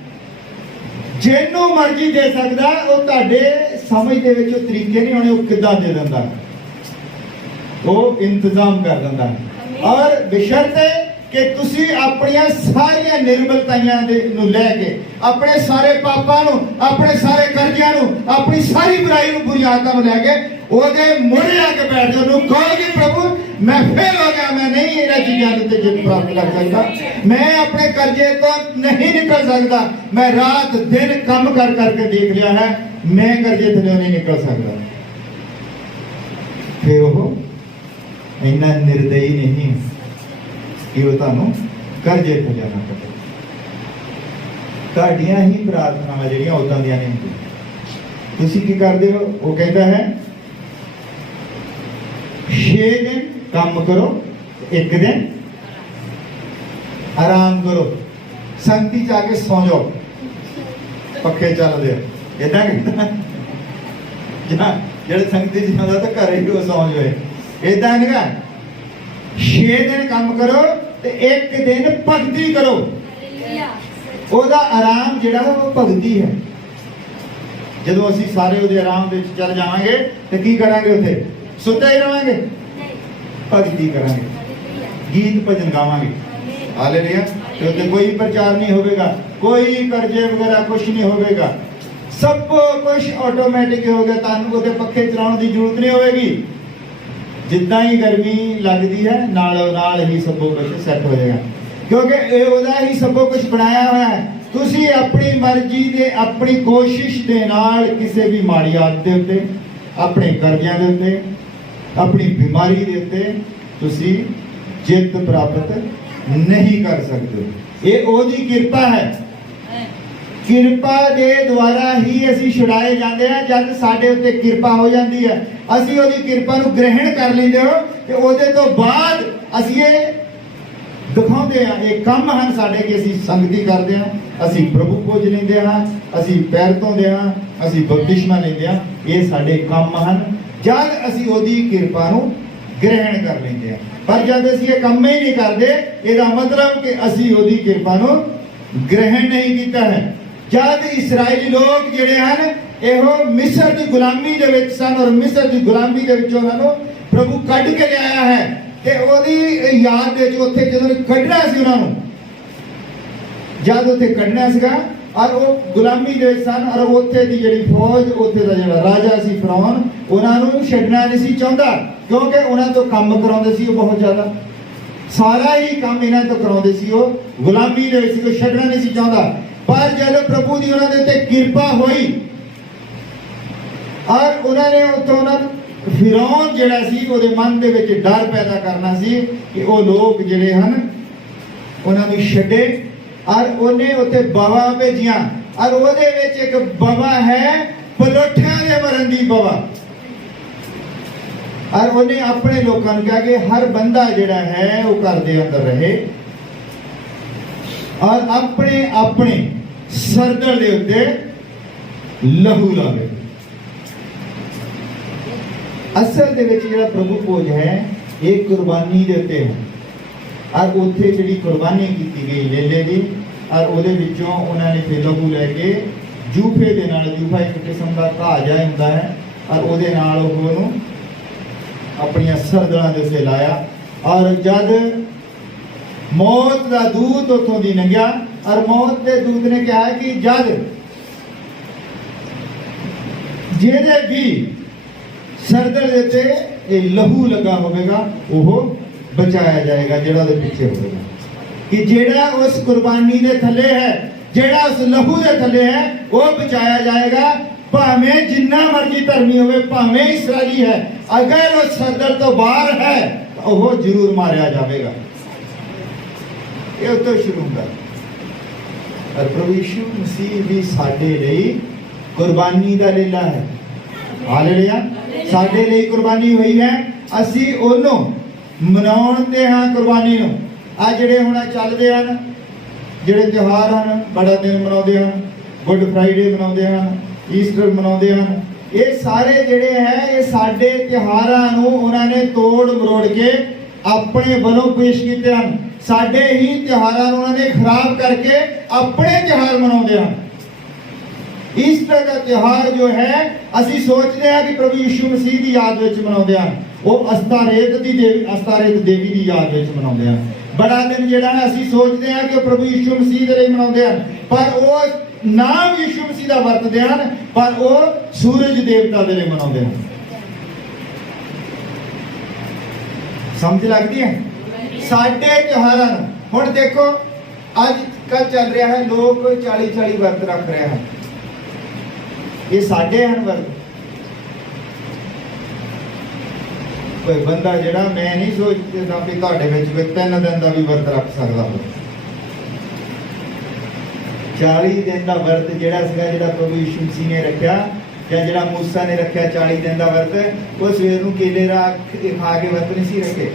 ਜਿਹਨੂੰ ਮਰਜ਼ੀ ਦੇ ਸਕਦਾ। ਉਹ ਤੁਹਾਡੇ ਸਮਝ ਦੇ ਵਿੱਚ ਉਹ ਤਰੀਕੇ ਨਹੀਂ ਹੋਣੇ, ਉਹ ਕਿੱਦਾਂ ਦੇ ਦਿੰਦਾ, ਉਹ ਇੰਤਜ਼ਾਮ ਕਰ ਦਿੰਦਾ। ਔਰ ਬਸ਼ਰਤੇ ਕਿ ਤੁਸੀਂ ਆਪਣੀਆਂ ਸਾਰੀਆਂ ਨਿਰਮਲਤਾਈਆਂ ਨੂੰ ਲੈ ਕੇ, ਆਪਣੇ ਸਾਰੇ ਪਾਪਾਂ ਨੂੰ, ਆਪਣੇ ਸਾਰੇ ਕਰਜ਼ਿਆਂ ਨੂੰ, ਆਪਣੀ ਸਾਰੀ ਬੁਰਾਈ ਨੂੰ, ਬੁਰੀ ਆਦਤਾਂ ਨੂੰ ਲੈ ਕੇ ਉਹਦੇ ਮੋਢੇ ਆ ਕੇ ਬੈਠ ਜਾਓ। ਉਹਨੂੰ ਕਹੋਗੇ ਪ੍ਰਭੂ ਮੈਂ ਫੇਲ ਹੋ ਗਿਆ, ਮੈਂ ਨਹੀਂ ਇਹਨਾਂ ਚੀਜ਼ਾਂ ਤੇ ਜਿੱਤ ਪ੍ਰਾਪਤ ਕਰ ਸਕਦਾ, ਮੈਂ ਆਪਣੇ ਕਰਜ਼ੇ ਤੋਂ ਨਹੀਂ ਨਿਕਲ ਸਕਦਾ, ਮੈਂ ਰਾਤ ਦਿਨ ਕੰਮ ਕਰਕੇ ਦੇਖ ਲਿਆ ਹੈ, ਮੈਂ ਕਰਜ਼ੇ ਤੋਂ ਨਹੀਂ ਨਿਕਲ ਸਕਦਾ। ਫਿਰ ਉਹ ਇੰਨਾ ਨਿਰਦਈ ਨਹੀਂ ਕਿ ਉਹ ਤੁਹਾਨੂੰ ਕਰਜ਼ੇ ਤੋਂ ਜਾਣਾ ਪਵੇ। ਤੁਹਾਡੀਆਂ ਹੀ ਪ੍ਰਾਰਥਨਾਵਾਂ ਜਿਹੜੀਆਂ ਉਦਾਂ ਦੀਆਂ ਨਹੀਂ ਹੁੰਦੀਆਂ। ਤੁਸੀਂ ਕੀ ਕਰਦੇ ਹੋ? ਉਹ ਕਹਿੰਦਾ ਹੈ 6 ਦਿਨ ਕੰਮ ਕਰੋ, 1 ਦਿਨ ਆਰਾਮ ਕਰੋ, ਸੰਗਤੀ ਚ ਆ ਕੇ ਸੌਂ ਜਾਓ, ਪੱਖੇ ਚੱਲਦੇ ਆ, ਏਦਾਂ ਕਹਿੰਦਾ। ਜਾਂ ਜਿਹੜੇ ਸੰਗਤੀ ਚ ਜਾਂਦਾ ਤਾਂ ਘਰੇ ਹੀ ਉਹ ਸੌਂ ਜਾਏ, ਏਦਾਂ ਨਹੀਂ। 6 ਦਿਨ ਕੰਮ ਕਰੋ ਤੇ 1 ਦਿਨ ਭਗਤੀ ਕਰੋ। ਉਹਦਾ ਆਰਾਮ ਜਿਹੜਾ ਉਹ ਭਗਤੀ ਹੈ। ਜਦੋਂ ਅਸੀਂ ਸਾਰੇ ਉਹਦੇ ਆਰਾਮ ਵਿੱਚ ਚੱਲ ਜਾਵਾਂਗੇ ਤੇ ਕੀ ਕਰਾਂਗੇ? ਉੱਥੇ ਸੁੱਤੇ ਹੀ ਰਵਾਂਗੇ, ਭਗਤੀ ਕਰਾਂਗੇ, ਗੀਤ ਭਜਨ ਗਾਵਾਂਗੇ। ਹਾਲੇਲੂਇਆ। ਤੇ ਉੱਥੇ ਕੋਈ ਪ੍ਰਚਾਰ ਨਹੀਂ ਹੋਵੇਗਾ, ਕੋਈ ਕਰਜ਼ੇ ਵਗੈਰਾ ਕੁਝ ਨਹੀਂ ਹੋਵੇਗਾ, ਸਭ ਕੁਝ ਆਟੋਮੈਟਿਕ ਹੋ ਗਿਆ। ਤੁਹਾਨੂੰ ਉਹਦੇ ਪੱਖੇ ਚਲਾਉਣ ਦੀ ਜ਼ਰੂਰਤ ਨਹੀਂ ਹੋਵੇਗੀ। ਜਿੱਦਾਂ ਹੀ ਗਰਮੀ ਲੱਗਦੀ ਹੈ ਨਾਲ ਹੀ ਸਭ ਕੁਝ ਸੈੱਟ ਹੋ ਜਾਏਗਾ, ਕਿਉਂਕਿ ਇਹ ਉਹਦਾ ਹੀ ਸਭ ਕੁਝ ਬਣਾਇਆ ਹੋਇਆ ਹੈ। ਤੁਸੀਂ ਆਪਣੀ ਮਰਜ਼ੀ ਦੇ, ਆਪਣੀ ਕੋਸ਼ਿਸ਼ ਦੇ ਨਾਲ ਕਿਸੇ ਵੀ ਮਾੜੀ ਆਦਤ ਦੇ ਉੱਤੇ, ਆਪਣੇ ਕਰਜ਼ਿਆਂ ਦੇ ਉੱਤੇ, ਆਪਣੀ ਬਿਮਾਰੀ ਦੇ ਉੱਤੇ ਤੁਸੀਂ ਜਿੱਤ ਪ੍ਰਾਪਤ ਨਹੀਂ ਕਰ ਸਕਦੇ। ਇਹ ਉਹਦੀ ਕਿਰਪਾ ਹੈ। ਕਿਰਪਾ ਦੇ ਦੁਆਰਾ ਹੀ ਅਸੀਂ ਛੁਡਾਏ ਜਾਂਦੇ ਹਾਂ। ਜਦ ਸਾਡੇ ਉੱਤੇ ਕਿਰਪਾ ਹੋ ਜਾਂਦੀ ਹੈ, ਅਸੀਂ ਉਹਦੀ ਕਿਰਪਾ ਨੂੰ ਗ੍ਰਹਿਣ ਕਰ ਲੈਂਦੇ ਹੋ ਤੇ ਉਹਦੇ ਤੋਂ ਬਾਅਦ ਅਸੀਂ ਇਹ ਦਿਖਾਉਂਦੇ ਹਾਂ। ਇਹ ਕੰਮ ਹਨ ਸਾਡੇ ਕਿ ਅਸੀਂ ਸੰਗਤੀ ਕਰਦੇ ਹਾਂ, ਅਸੀਂ ਪ੍ਰਭੂ ਭੋਜ ਲੈਂਦੇ ਹਾਂ, ਅਸੀਂ ਪੈਰ ਧੋਂਦੇ ਹਾਂ, ਅਸੀਂ ਬਪਤਿਸਮਾ ਲੈਂਦੇ ਹਾਂ। ਇਹ ਸਾਡੇ ਕੰਮ ਹਨ ਜਦ ਅਸੀਂ ਉਹਦੀ ਕਿਰਪਾ ਨੂੰ ਗ੍ਰਹਿਣ ਕਰ ਲੈਂਦੇ ਹਾਂ। ਪਰ ਜਦ ਅਸੀਂ ਇਹ ਕੰਮ ਹੀ ਨਹੀਂ ਕਰਦੇ, ਇਹਦਾ ਮਤਲਬ ਕਿ ਅਸੀਂ ਉਹਦੀ ਕਿਰਪਾ ਨੂੰ ਗ੍ਰਹਿਣ ਨਹੀਂ ਕੀਤਾ ਹੈ। ਜਦ ਇਸਰਾਇਲੀ ਲੋਕ ਜਿਹੜੇ ਹਨ ਇਹੋ ਮਿਸਰ ਦੀ ਗੁਲਾਮੀ ਦੇ ਵਿੱਚ ਸਨ, ਔਰ ਮਿਸਰ ਦੀ ਗੁਲਾਮੀ ਦੇ ਵਿੱਚੋਂ ਉਹਨਾਂ ਨੂੰ ਪ੍ਰਭੂ ਕੱਢ ਕੇ ਲਿਆਇਆ ਹੈ, ਤੇ ਉਹਦੀ ਯਾਦ ਦੇ ਵਿੱਚ ਉੱਥੇ ਜਦੋਂ ਕੱਢਣਾ ਸੀ ਉਹਨਾਂ ਨੂੰ, ਜਦ ਉੱਥੇ ਕੱਢਣਾ ਸੀਗਾ, ਔਰ ਉਹ ਗੁਲਾਮੀ ਦੇ ਵਿੱਚ ਸਨ, ਔਰ ਉੱਥੇ ਦੀ ਜਿਹੜੀ ਫੌਜ, ਉੱਥੇ ਦਾ ਜਿਹੜਾ ਰਾਜਾ ਸੀ ਫਿਰੌਨ, ਉਹਨਾਂ ਨੂੰ ਛੱਡਣਾ ਨਹੀਂ ਸੀ ਚਾਹੁੰਦਾ, ਕਿਉਂਕਿ ਉਹਨਾਂ ਤੋਂ ਕੰਮ ਕਰਾਉਂਦੇ ਸੀ ਉਹ ਬਹੁਤ ਜ਼ਿਆਦਾ, ਸਾਰਾ ਹੀ ਕੰਮ ਇਹਨਾਂ ਤੋਂ ਕਰਾਉਂਦੇ ਸੀ। ਉਹ ਗੁਲਾਮੀ ਦੇ ਵਿੱਚ ਕੋਈ ਛੱਡਣਾ ਨਹੀਂ ਸੀ ਚਾਹੁੰਦਾ। ਪਰ ਜਦੋਂ ਪ੍ਰਭੂ ਦੀ ਉਹਨਾਂ ਦੇ ਉੱਤੇ ਕਿਰਪਾ ਹੋਈ, ਔਰ ਉਹਨਾਂ ਨੇ ਉੱਥੋਂ ਨਾ ਫਿਰੌਨ ਜਿਹੜਾ ਸੀ ਉਹਦੇ ਮਨ ਦੇ ਵਿੱਚ ਡਰ ਪੈਦਾ ਕਰਨਾ ਸੀ ਕਿ ਉਹ ਲੋਕ ਜਿਹੜੇ ਹਨ ਉਹਨਾਂ ਨੂੰ ਛੱਡੇ, ਔਰ ਉਹਨੇ ਉੱਥੇ ਬਵਾ ਭੇਜੀਆਂ, ਔਰ ਉਹਦੇ ਵਿੱਚ ਇੱਕ ਬਵਾ ਹੈ ਪਲੋਠਿਆਂ ਦੇ ਮਰਨ ਦੀ ਬਵਾ। ਔਰ ਉਹਨੇ ਆਪਣੇ ਲੋਕਾਂ ਨੂੰ ਕਿਹਾ ਕਿ ਹਰ ਬੰਦਾ ਜਿਹੜਾ ਹੈ ਉਹ ਘਰ ਦੇ ਅੰਦਰ ਰਹੇ, ਔਰ ਆਪਣੇ ਆਪਣੇ ਸਰਦਲ ਦੇ ਉੱਤੇ ਲਹੂ ਲਾਵੇ। ਅਸਲ ਦੇ ਵਿੱਚ ਜਿਹੜਾ ਪ੍ਰਭੂ ਭੋਜ ਹੈ ਇਹ ਕੁਰਬਾਨੀ ਦੇ ਉੱਤੇ ਹੈ, ਔਰ ਉੱਥੇ ਜਿਹੜੀ ਕੁਰਬਾਨੀ ਕੀਤੀ ਗਈ ਲੇਲੇ ਦੀ, ਔਰ ਉਹਦੇ ਵਿੱਚੋਂ ਉਹਨਾਂ ਨੇ ਫਿਰ ਲਹੂ ਲੈ ਕੇ ਜੂਫੇ ਦੇ ਨਾਲ, ਜੂਫਾ ਇੱਕ ਕਿਸਮ ਦਾ ਘਾਹ ਜਿਹਾ ਹੁੰਦਾ ਹੈ, ਔਰ ਉਹਦੇ ਨਾਲ ਉਹਨੂੰ ਆਪਣੀਆਂ ਸਰਦਲਾਂ ਦੇ ਉੱਤੇ ਲਾਇਆ। ਔਰ ਜਦ ਮੌਤ ਦਾ ਦੂਤ ਉੱਥੋਂ ਦੀ ਲੰਘਿਆ, ਔਰ ਮੌਤ ਦੇ ਦੂਤ ਨੇ ਕਿਹਾ ਕਿ ਜਦ ਜਿਹਦੇ ਵੀ ਸਰਦਲ ਦੇ ਉੱਤੇ ਇਹ ਲਹੂ ਲੱਗਾ ਹੋਵੇਗਾ ਉਹ ਬਚਾਇਆ ਜਾਏਗਾ, ਜਿਹੜਾ ਉਹਦੇ ਪਿੱਛੇ ਹੋਵੇਗਾ। कि जेड़ा उस कुर्बानी दे थले है, जेड़ा उस लहू दे थले है, वो बचाया जाएगा। भावें जिन्ना मर्जी धर्मी होवे, भावें इसराइली है, अगर वो सदर तो बाहर है तो वो जरूर मारिया जाएगा। ये तो शुरू होगा। और प्रभु यीशु मसीह भी साडे लई कुर्बानी दा लीला है। हालेलुया। साडे लई कुर्बानी हुई है, असी ओनों मनाउंदे हां कुर्बानी नूं। आ जिहड़े हुण चलदे हन, जिहड़े त्योहार हन, बड़ा दिन मनाउंदे हन, गुड फ्राइडे मनाउंदे हन, ईस्टर मनाउंदे हन, ये सारे जिहड़े है ये साडे त्योहारां नूं उन्हां ने तोड़ मरोड़ के अपने वलों पेश कीते हन। साडे ही त्योहारां नूं उन्हां ने खराब करके अपने त्योहार मनाउंदे हन। ईस्टर का त्योहार जो है असी सोचते हैं कि प्रभु यीशु मसीह की याद विच मनाउंदे हन, वो अस्तारेत देवी की याद विच मनाउंदे हन। बड़ा दिन जिहड़ा है असी सोचते हैं कि प्रभु यीशु मसीह दे लई मनाउंदे हन, पर वो नाम यीशु मसीह दा वरतदे हन, पर वो सूरज देवता दे लई मनाउंदे हन। समझ लगदी है साडे त्योहारां नूं। हुण देखो अज कल चल रहा है, लोग 40-40 वर्त रख रहे हैं। ये साडे हन वर्त। कोई बंदा जिहड़ा मैं नहीं सोचदा कि तुहाडे विच कोई 3 दिन दा भी वर्त रख सकदा हो। 40 दिन का वर्त जिहड़ा सीगा, जिहड़ा प्रभु यीशु मसीह ने रखा या जिहड़ा मूसा ने रखा 40 दिन का वर्त, वो सवेर नूं केले खा के वर्त नहीं सी रखे।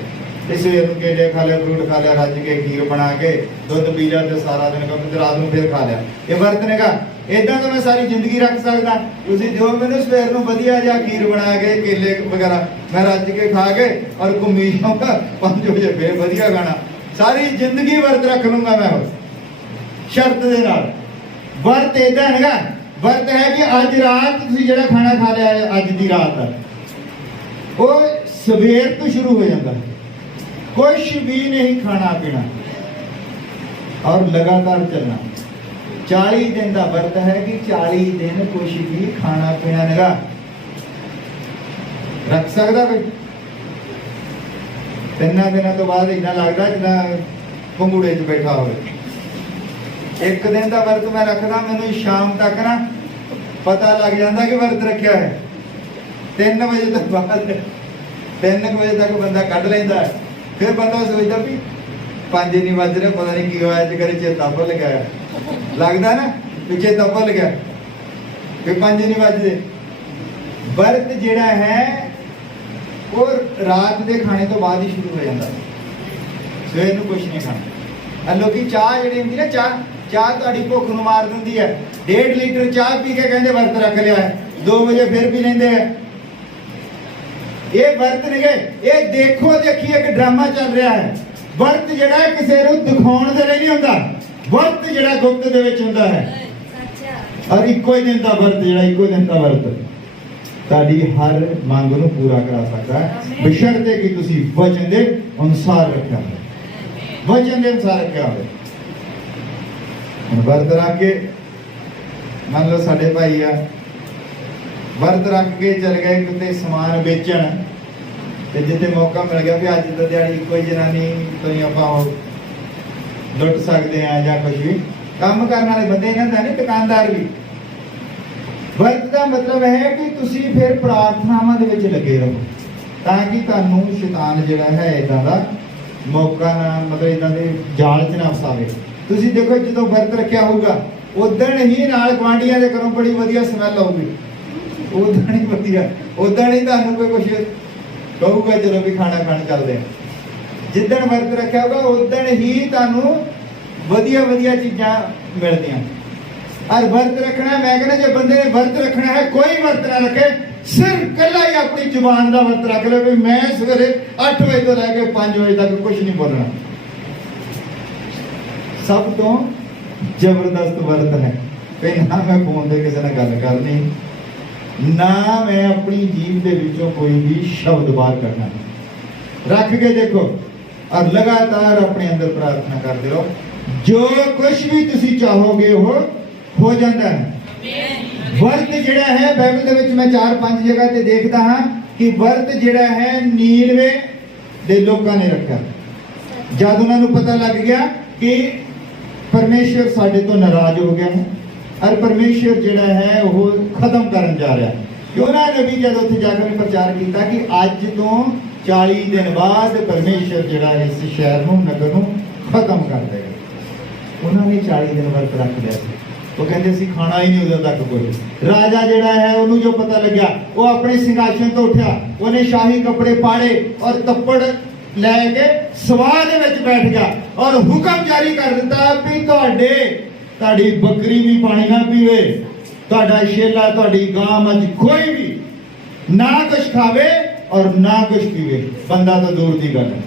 सवेर नूं केले खा लिया, फ्रूट खा लिया, रज के खीर बना के दुध पी लिया तो सारा दिन काम, रात नूं फिर खा लिया। ये वर्त नेगा। इदां तो मैं सारी जिंदगी रख सकदा। तुसीं जो मैनूं सवेर नूं वधिया जिहा खीर बना के केले वगैरह मैं रज के खा के और घूमी जाऊंगा, 5 बजे फिर वधिया खाना, सारी जिंदगी वर्त रख लूंगा मैं। शर्त दे नाल वर्त इदां हैगा। वर्त है कि अज रात तुसीं जिहड़ा खाना खा लिया है, अज दी रात वो सवेर तो शुरू हो जाता है, कुछ भी नहीं खाना पीना और लगातार चलना। 40 दिन का वर्त है कि 40 दिन कुछ भी खाना पीना नगा रख सकता कोई। 3 दिनों तो बाद इतना लगता जिदा पंगूड़े च बैठा हो। 1 दिन का वर्त मैं रखदा, मैनूं शाम तक ना पता लग जाता कि वर्त रखा है। 3 बजे तक बाद 3 बजे तक बंदा कढ़ लेंदा है। फिर बंदा सोचता भी 5 नहीं बज रहे, पता नहीं की होया, करी चेता भुल गया, लगता ना भी चेता भुल गया, फिर 5 नहीं बजते। वर्त जिहड़ा है वो रात के खाने तो बाद ही शुरू हो जाता, सवेर नूं कुछ नहीं खाना। लोग चाह जिहड़ी हुंदी ना, चाह तुहाडी भुख नूं मार दिंदी है। 1.5 लीटर चाह पी के कहंदे वर्त रख लिया है, 2 बजे फिर पी लेंदे है। ये वर्त नहीं गए, ये देखो देखिए एक ड्रामा चल रहा है। वर्त जिहड़ा किसी नूं दिखाउण दे लई नहीं हुंदा, वर्त जिहड़ा गुप्त दे विच हुंदा है। और इक्को ही दिन का वर्त, जिहड़ा इक्को दिन का वर्त तुहाडी हर मंग नूं पूरा करा सकता है, बशर्ते कि तुसीं वचन दे अनुसार रखिया हो, वचन दे अनुसार रखिया हो। वर्त रख के मान लो साडे भाई आ, वर्त रख के चल गए किते समान बेचण, ते जिथे मौका मिल गया भी अज तो दिहाड़ी कोई जनानी तो ही आपां लुट सकते हैं या कुछ भी काम करने वाले बंदे इन्हां दा नहीं, दुकानदार भी। वर्त का मतलब है कि तुसी फिर प्रार्थनावां दे विच लगे रहो, ताकि तुहानूं शैतान जिहड़ा है इदां दा मौका ना, मतलब इदां दे जाल च ना फसावे। तुसी देखो जो वर्त रखिया होगा उदण ही नाल गुआंढियां दे घरों बड़ी वधिया स्मैल आऊगी, उदण ही वधिया, उदण ही तुहानूं कोई कुछ कहूगा चलो भी खाना खाने चलते हैं। जिदण वर्त रखिया होगा उदण ही तुहानूं वधिया वधिया चीज़ां मिलदियां। और वर्त रखना, मैं कहना जो बंदे ने वर्त रखना है, कोई वर्त ना रखे, सिर्फ कला ही अपनी जुबान का वर्त रख ले भी मैं सवेरे 8 बजे तो लैके 5 बजे तक कुछ नहीं बोलना। सब तो जबरदस्त वर्त है कि ना मैं फोन पे किसी ने गल करनी, ना मैं अपनी जीभ के विचों कोई भी शब्द बाहर करना। रख के देखो और लगातार अपने अंदर प्रार्थना करते रहो, जो कुछ भी तुसी चाहोगे हो जाता है। वर्त जिहड़ा है बाइबल दे विच मैं 4-5 जगह ते देखदा हां कि वर्त जिहड़ा है नीनवे दे लोकां ने रखा। जद उन्हां नूं पता लग गया कि परमेश्वर साडे तो नाराज हो गया है और परमेश्वर जिहड़ा है वो खत्म करन जा रहा है। योना नबी जब उत्थे जाकर प्रचार किया कि अज तो 40 दिन बाद परमेश्वर जिहड़ा इस शहर नूं नगर नूं खत्म कर देगा। उन्होंने 40 दिन वर्त रख लिया सी। वो कहते सी खाना ही नहीं उदों तक कोई। राजा जिहड़ा है उन्होंने जो पता लग्या वो अपने सिंहासन तो उठा, उन्हें शाही कपड़े पाड़े और तप्पड़ लैके सवार दे विच बैठ गया और हुक्म जारी कर दिता भी तुहाडी बकरी भी पानी ना पीवे, तुहाडा शेला तुहाडी गां मझ कोई भी ना कुछ खावे और ना कुछ पीवे, बंदा तो दूर की गल है।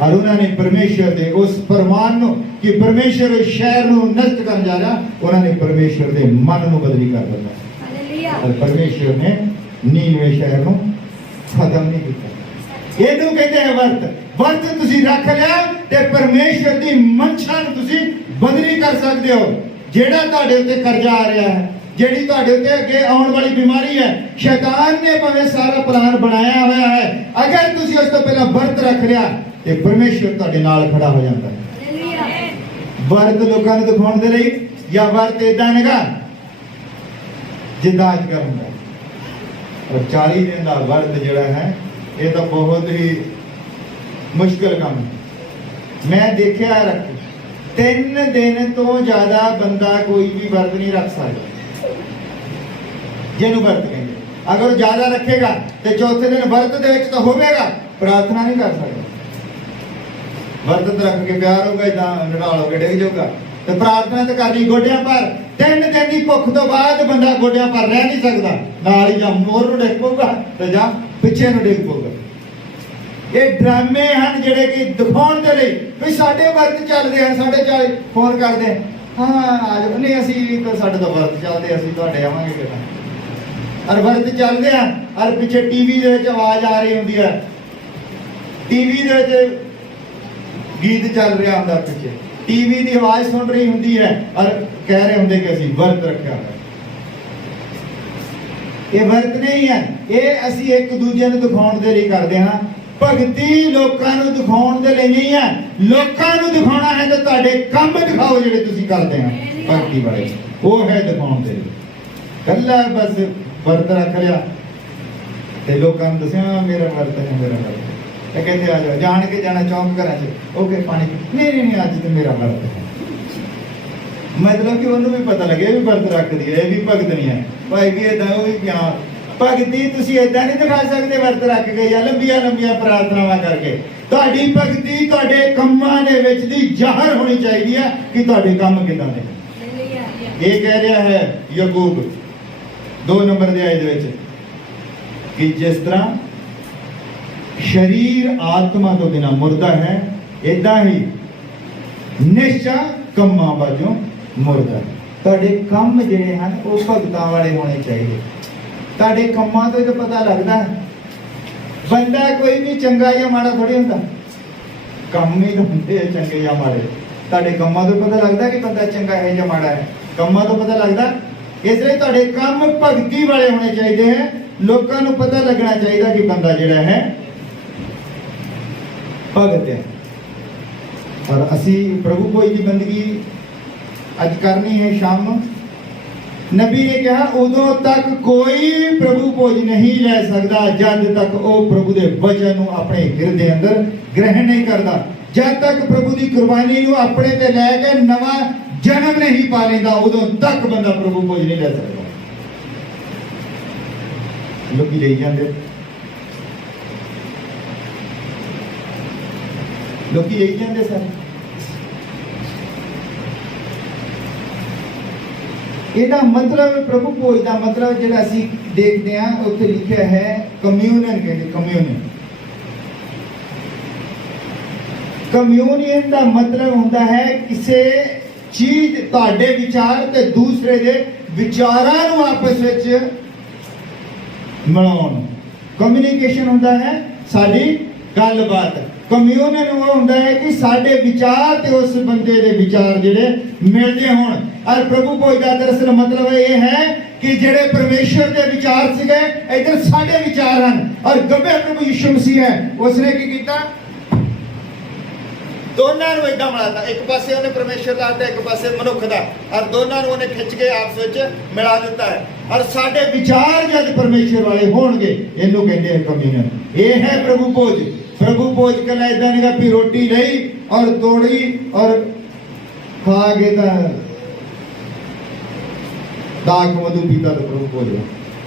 और उन्होंने परमेश्वर के उस फरमान कि परमेश्वर उस शहर को नष्ट कर जा रहा, उन्होंने परमेश्वर के मन को बदली कर दिया और परमेश्वर ने नीनवे शहर को खत्म नहीं किया। ਇਹਨੂੰ कहते हैं वर्त तुसी रख लिया ते परमेश्वर की मंशा तुसी बदली कर सकते हो। जेड़ा तुहाडे उत्ते कर्जा आ रहा है, जेड़ी तुहाडे उत्ते अगे आउण वाली बीमारी है, शैतान ने भावें सारा प्लान बनाया हुआ है, अगर तुसी उस तो पहला वर्त रख लिया ते परमेश्वर तुहाडे नाल खड़ा हो जाता है। वर्त लोकां नूं दिखाउण दे लई या वर्त इदां नगा जिद्दां अजकल हुंदा। और 40 दिन दा वर्त जिहड़ा है ये तो बहुत ही मुश्किल काम है। मैं देखा रख 3 दिन तो ज्यादा बंदा कोई भी वर्त नहीं रख सकता जिन्हों वर्त कहेंगे। अगर ज्यादा रखेगा तो चौथे दिन वर्त दे विच तो होवेगा, प्रार्थना नहीं कर सकता। वर्त रख के प्यार होगा इदा नडाल हो के डिग जाऊगा तो प्रार्थना तो करनी गोडियां पर। 3 दिन की भुख तो बाद बंदा गोडियां पर रह नहीं सकता, नाल ही जां मोर नूं डिग पऊगा तो जां पिछे नूं डिग पऊगा। ये ड्रामे हैं जिहड़े कि दिखाउण दे लई भी साडे वर्त चलदे हैं, साडे 40 फोन करदे हाँ आज नहीं असीं तो साडे तो वर्त चलदे असीं तुहाडे आवांगे किदां। और वर्त चलदे हैं और पिछे टीवी दे विच आवाज़ आ रही हुंदी है, टीवी दे विच गीत चल रहा होंदा, पिछे टीवी की आवाज़ सुन रही हुंदी है और कह रहे होंगे कि असीं वर्त रखा है। ये वर्त नहीं है, ये असीं एक दूजे नूं दिखाउण दे लई करदे हां। भगती लोकां नूं दिखाउण दे लई नहीं है, लोकां नूं दिखाउणा है तो तुहाडे काम दिखाओ जिहड़े तुसीं करदे हैं भगती वाले, वो है दिखाउण दे लई। कल्ला बस वर्त रख लिया ते लोकां नूं दस्सिया मेरा वर्त है, मेरा वर्त है। कहते आ जाओ जान के जाना चौंक घर ओके पानी नहीं अज तो मेरा वर्त है। मतलब कि उन्होंने भी पता लगे भी वर्त रख दिया, भी भगत नहीं है भाई भी इदा भी क्या भगती तुसीं इदा नहीं दिखा सकते वर्त रख के या लंबिया लंबिया प्रार्थनावां करके। तुहाडी भगती तुहाडे कम्मां दे विच दी ज़ाहिर होनी चाहिए है कि तुहाडे काम किदां दे। ये कह रहा है याकूब 2 नंबर दे आयत विच कि जिस तरह शरीर आत्मा तो बिना मुर्दा है, इदा ही निश्चय कम्मां वाजों मुर्दा है। तुहाडे काम जिहड़े हैं वो भगतां वाले होने चाहिए। तुहाडे कम्मां तो जो पता लगता है बंदा कोई भी चंगा या माड़ा थोड़ी हुंदा, काम ही तो हुंदे चंगे या माड़े। तुहाडे कम्मां तो पता लगता कि बंदा चंगा है या माड़ा है, कम्मां तो पता लगता। इसलिए तुहाडे काम भगती वाले होने चाहिए हैं। लोकां नूं पता लगना चाहिए कि बंदा जिहड़ा है भगत है। और असी प्रभु भोज की बंदगी अज करनी है शाम को। नबी ने कहा उदों तक कोई प्रभु भोज नहीं ले सकता जब तक वो प्रभु के वचन को अपने हृदय अंदर ग्रहण नहीं करता, जब तक प्रभु की कुर्बानी को अपने ते लैके नवा जन्म नहीं पा लेता, उदों तक बंदा प्रभु भोज नहीं ले सकता। लोग ले जाते लोग यही कहते सर ਇਹਦਾ मतलब प्रभु भोज का मतलब ਜਿਹੜਾ ਅਸੀਂ देखते हैं ਉੱਥੇ लिखा है कम्यूनियन। कहते कम्यूनियन, कम्यूनियन का मतलब ਹੁੰਦਾ है किसी चीज ਤੁਹਾਡੇ विचार ਤੇ दूसरे ਦੇ ਵਿਚਾਰਾਂ ਨੂੰ आपस ਵਿੱਚ ਮਿਲਾਉਣ। कम्युनिकेशन ਹੁੰਦਾ है साडी गलबात। कम्यूनियन वो ਹੁੰਦਾ है कि साडे विचार ते उस बंदे दे विचार ਜਿਹੜੇ मिलते होण। और प्रभु भोज का दरअसल मतलब ये है कि जेड़े परमेश्वर के विचार सीगे इधर साडे विचार हैं और गब्बे प्रभु यीशु मसीह है, उसने की कीता ਦੋਨਾਂ ਨੂੰ ਏਦਾਂ ਬਣਾਤਾ, ਇੱਕ ਪਾਸੇ ਉਹਨੇ ਪਰਮੇਸ਼ਰ ਦਾ ਤੇ ਇੱਕ ਪਾਸੇ ਮਨੁੱਖ ਦਾ, ਔਰ ਦੋਨਾਂ ਨੂੰ ਉਹਨੇ ਖਿੱਚ ਕੇ ਆਪਸ ਵਿੱਚ ਮਿਲਾ ਦਿੱਤਾ ਹੈ। ਔਰ ਸਾਡੇ ਵਿਚਾਰ ਜਦ ਪਰਮੇਸ਼ਰ ਵਾਲੇ ਹੋਣਗੇ, ਇਹਨੂੰ ਕਹਿੰਦੇ ਆ ਕਮਿਊਨੀਅਨ। ਇਹ ਹੈ ਪ੍ਰਭੂ ਭੋਜ। ਪ੍ਰਭੂ ਭੋਜ ਕਹਿੰਦਾ ਏਦਾਂ ਨਹੀਂ ਵੀ ਰੋਟੀ ਲਈ ਔਰ ਤੋੜੀ ਔਰ ਖਾ ਕੇ ਤਾਂ ਦਾਗ ਮਧੂ ਪੀਤਾ ਤਾਂ ਪ੍ਰਭੂ ਭੋਜ।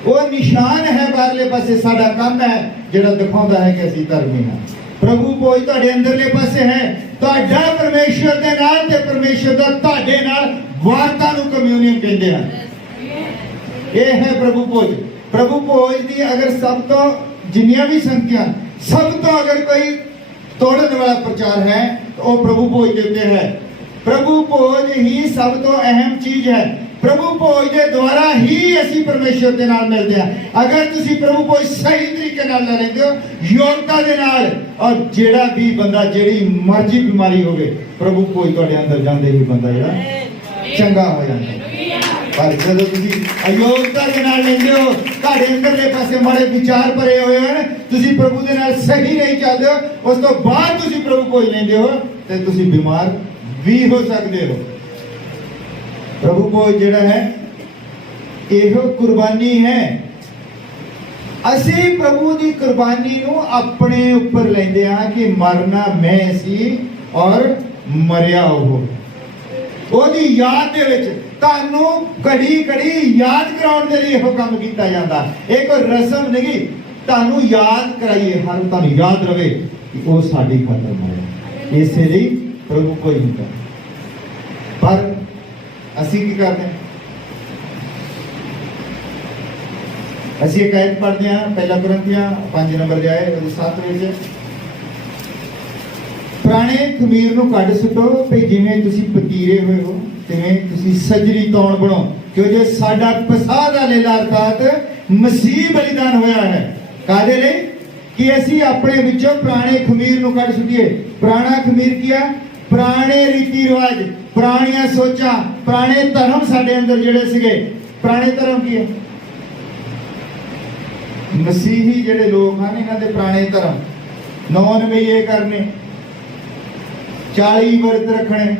ਉਹ ਨਿਸ਼ਾਨ ਹੈ ਬਾਹਰਲੇ ਪਾਸੇ, ਸਾਡਾ ਕੰਮ ਹੈ ਜਿਹੜਾ ਦਿਖਾਉਂਦਾ ਹੈ ਕਿ ਅਸੀਂ ਧਰਮੀ ਹਾਂ। ਪ੍ਰਭੂ ਭੋਜ ਤੁਹਾਡੇ ਅੰਦਰਲੇ ਪਾਸੇ ਹੈ, ਤੁਹਾਡਾ ਪਰਮੇਸ਼ਰ ਦੇ ਨਾਲ ਤੇ ਪਰਮੇਸ਼ਰ ਦਾ ਤੁਹਾਡੇ ਨਾਲ ਵਾਰਤਾ ਨੂੰ ਕਮਿਊਨੀਅਨ ਕਹਿੰਦੇ ਹਨ। ਇਹ ਹੈ ਪ੍ਰਭੂ ਭੋਜ। ਪ੍ਰਭੂ ਭੋਜ ਦੀ ਅਗਰ ਸਭ ਤੋਂ ਜਿੰਨੀਆਂ ਵੀ ਸੰਖਿਆ, ਸਭ ਤੋਂ ਅਗਰ ਕੋਈ ਤੋੜਨ ਵਾਲਾ ਪ੍ਰਚਾਰ ਹੈ ਤਾਂ ਉਹ ਪ੍ਰਭੂ ਭੋਜ ਦੇ ਉੱਤੇ ਹੈ। ਪ੍ਰਭੂ ਭੋਜ ਹੀ ਸਭ ਤੋਂ ਅਹਿਮ ਚੀਜ਼ ਹੈ। ਪ੍ਰਭੂ ਭੋਜ ਦੇ ਦੁਆਰਾ ਹੀ ਅਸੀਂ ਪਰਮੇਸ਼ਰ ਦੇ ਨਾਲ ਮਿਲਦੇ ਹਾਂ। ਅਗਰ ਤੁਸੀਂ ਪ੍ਰਭੂ ਭੋਜ ਸਹੀ ਤਰੀਕੇ ਨਾਲ ਲੈ ਲੈਂਦੇ ਹੋ, ਯੋਗਤਾ ਦੇ ਨਾਲ, ਔਰ ਜਿਹੜਾ ਵੀ ਬੰਦਾ ਜਿਹੜੀ ਮਰਜ਼ੀ ਬਿਮਾਰੀ ਹੋਵੇ, ਪ੍ਰਭੂ ਭੋਜ ਤੁਹਾਡੇ ਅੰਦਰ ਜਾਂਦੇ ਹੀ ਬੰਦਾ ਜਿਹੜਾ ਚੰਗਾ ਹੋ ਜਾਂਦਾ। ਪਰ ਜਦੋਂ ਤੁਸੀਂ ਅਯੋਗਤਾ ਦੇ ਨਾਲ ਲੈਂਦੇ ਹੋ, ਤੁਹਾਡੇ ਅੰਦਰਲੇ ਪਾਸੇ ਮਾੜੇ ਵਿਚਾਰ ਭਰੇ ਹੋਏ ਹਨ, ਤੁਸੀਂ ਪ੍ਰਭੂ ਦੇ ਨਾਲ ਸਹੀ ਨਹੀਂ ਚੱਲਦੇ ਹੋ, ਉਸ ਤੋਂ ਬਾਅਦ ਤੁਸੀਂ ਪ੍ਰਭੂ ਭੋਜ ਲੈਂਦੇ ਹੋ ਤੇ ਤੁਸੀਂ ਬਿਮਾਰ ਵੀ ਹੋ ਸਕਦੇ ਹੋ। ਪ੍ਰਭੂ ਭੋਜ ਜਿਹੜਾ ਹੈ ਇਹੋ ਕੁਰਬਾਨੀ ਹੈ। ਅਸੀਂ ਪ੍ਰਭੂ ਦੀ ਕੁਰਬਾਨੀ ਨੂੰ ਆਪਣੇ ਉੱਪਰ ਲੈਂਦੇ ਹਾਂ ਕਿ ਮਰਨਾ ਮੈਂ ਸੀ ਔਰ ਮਰਿਆ ਉਹ। ਉਹਦੀ ਯਾਦ ਦੇ ਵਿੱਚ ਤੁਹਾਨੂੰ ਘੜੀ ਘੜੀ ਯਾਦ ਕਰਾਉਣ ਦੇ ਲਈ ਇਹੋ ਕੰਮ ਕੀਤਾ ਜਾਂਦਾ। ਇਹ ਕੋਈ ਰਸਮ ਨਹੀਂ, ਤੁਹਾਨੂੰ ਯਾਦ ਕਰਾਈਏ, ਹਰ ਤੁਹਾਨੂੰ ਯਾਦ ਰਵੇ ਕਿ ਉਹ ਸਾਡੀ ਖਾਤਰ ਮਰਿਆ। ਇਸੇ ਲਈ ਪ੍ਰਭੂ ਭੋਜ ਹੁੰਦਾ। ਪਰ ਅਸੀਂ ਕੀ ਕਰਦੇ ਹਾਂ? ਅਸੀਂ ਇੱਕ ਆਇਤ ਪੜ੍ਹਦੇ ਹਾਂ, ਪਹਿਲਾ ਕੁਰਿੰਥੀਆਂ 5 ਨੰਬਰ ਦੇ ਆਏ 7 ਵਿੱਚ, ਪੁਰਾਣੇ ਖਮੀਰ ਨੂੰ ਕੱਢ ਸੁੱਟੋ ਤੇ ਜਿਵੇਂ ਤੁਸੀਂ ਪਤੀਰੇ ਹੋਏ ਹੋ ਤਿਵੇਂ ਤੁਸੀਂ ਸਜਰੀ ਤੌਣ ਬਣੋ, ਕਿਉਂ ਜੇ ਸਾਡਾ ਪਸਾਹ ਦਾ ਲੇਲਾ ਅਰਥਾਤ ਮਸੀਹ ਬਲੀਦਾਨ ਹੋਇਆ ਹੈ। ਕਾਹਦੇ ਲਈ? ਕਿ ਅਸੀਂ ਆਪਣੇ ਵਿੱਚੋਂ ਪੁਰਾਣੇ ਖਮੀਰ ਨੂੰ ਕੱਢ ਸੁੱਟੀਏ। ਪੁਰਾਣਾ ਖਮੀਰ ਕੀ ਹੈ? ਪੁਰਾਣੇ ਰੀਤੀ ਰਿਵਾਜ, ਪੁਰਾਣੀਆਂ ਸੋਚਾਂ, ਪੁਰਾਣੇ ਧਰਮ ਸਾਡੇ ਅੰਦਰ ਜਿਹੜੇ ਸੀਗੇ। ਪੁਰਾਣੇ ਧਰਮ ਕੀ ਹੈ? ਮਸੀਹੀ ਜਿਹੜੇ ਲੋਕ ਹਨ, ਇਹਨਾਂ ਦੇ ਪੁਰਾਣੇ ਧਰਮ 9 ਨਵਈਏ ਕਰਨੇ, 40 ਵਰਤ ਰੱਖਣੇ,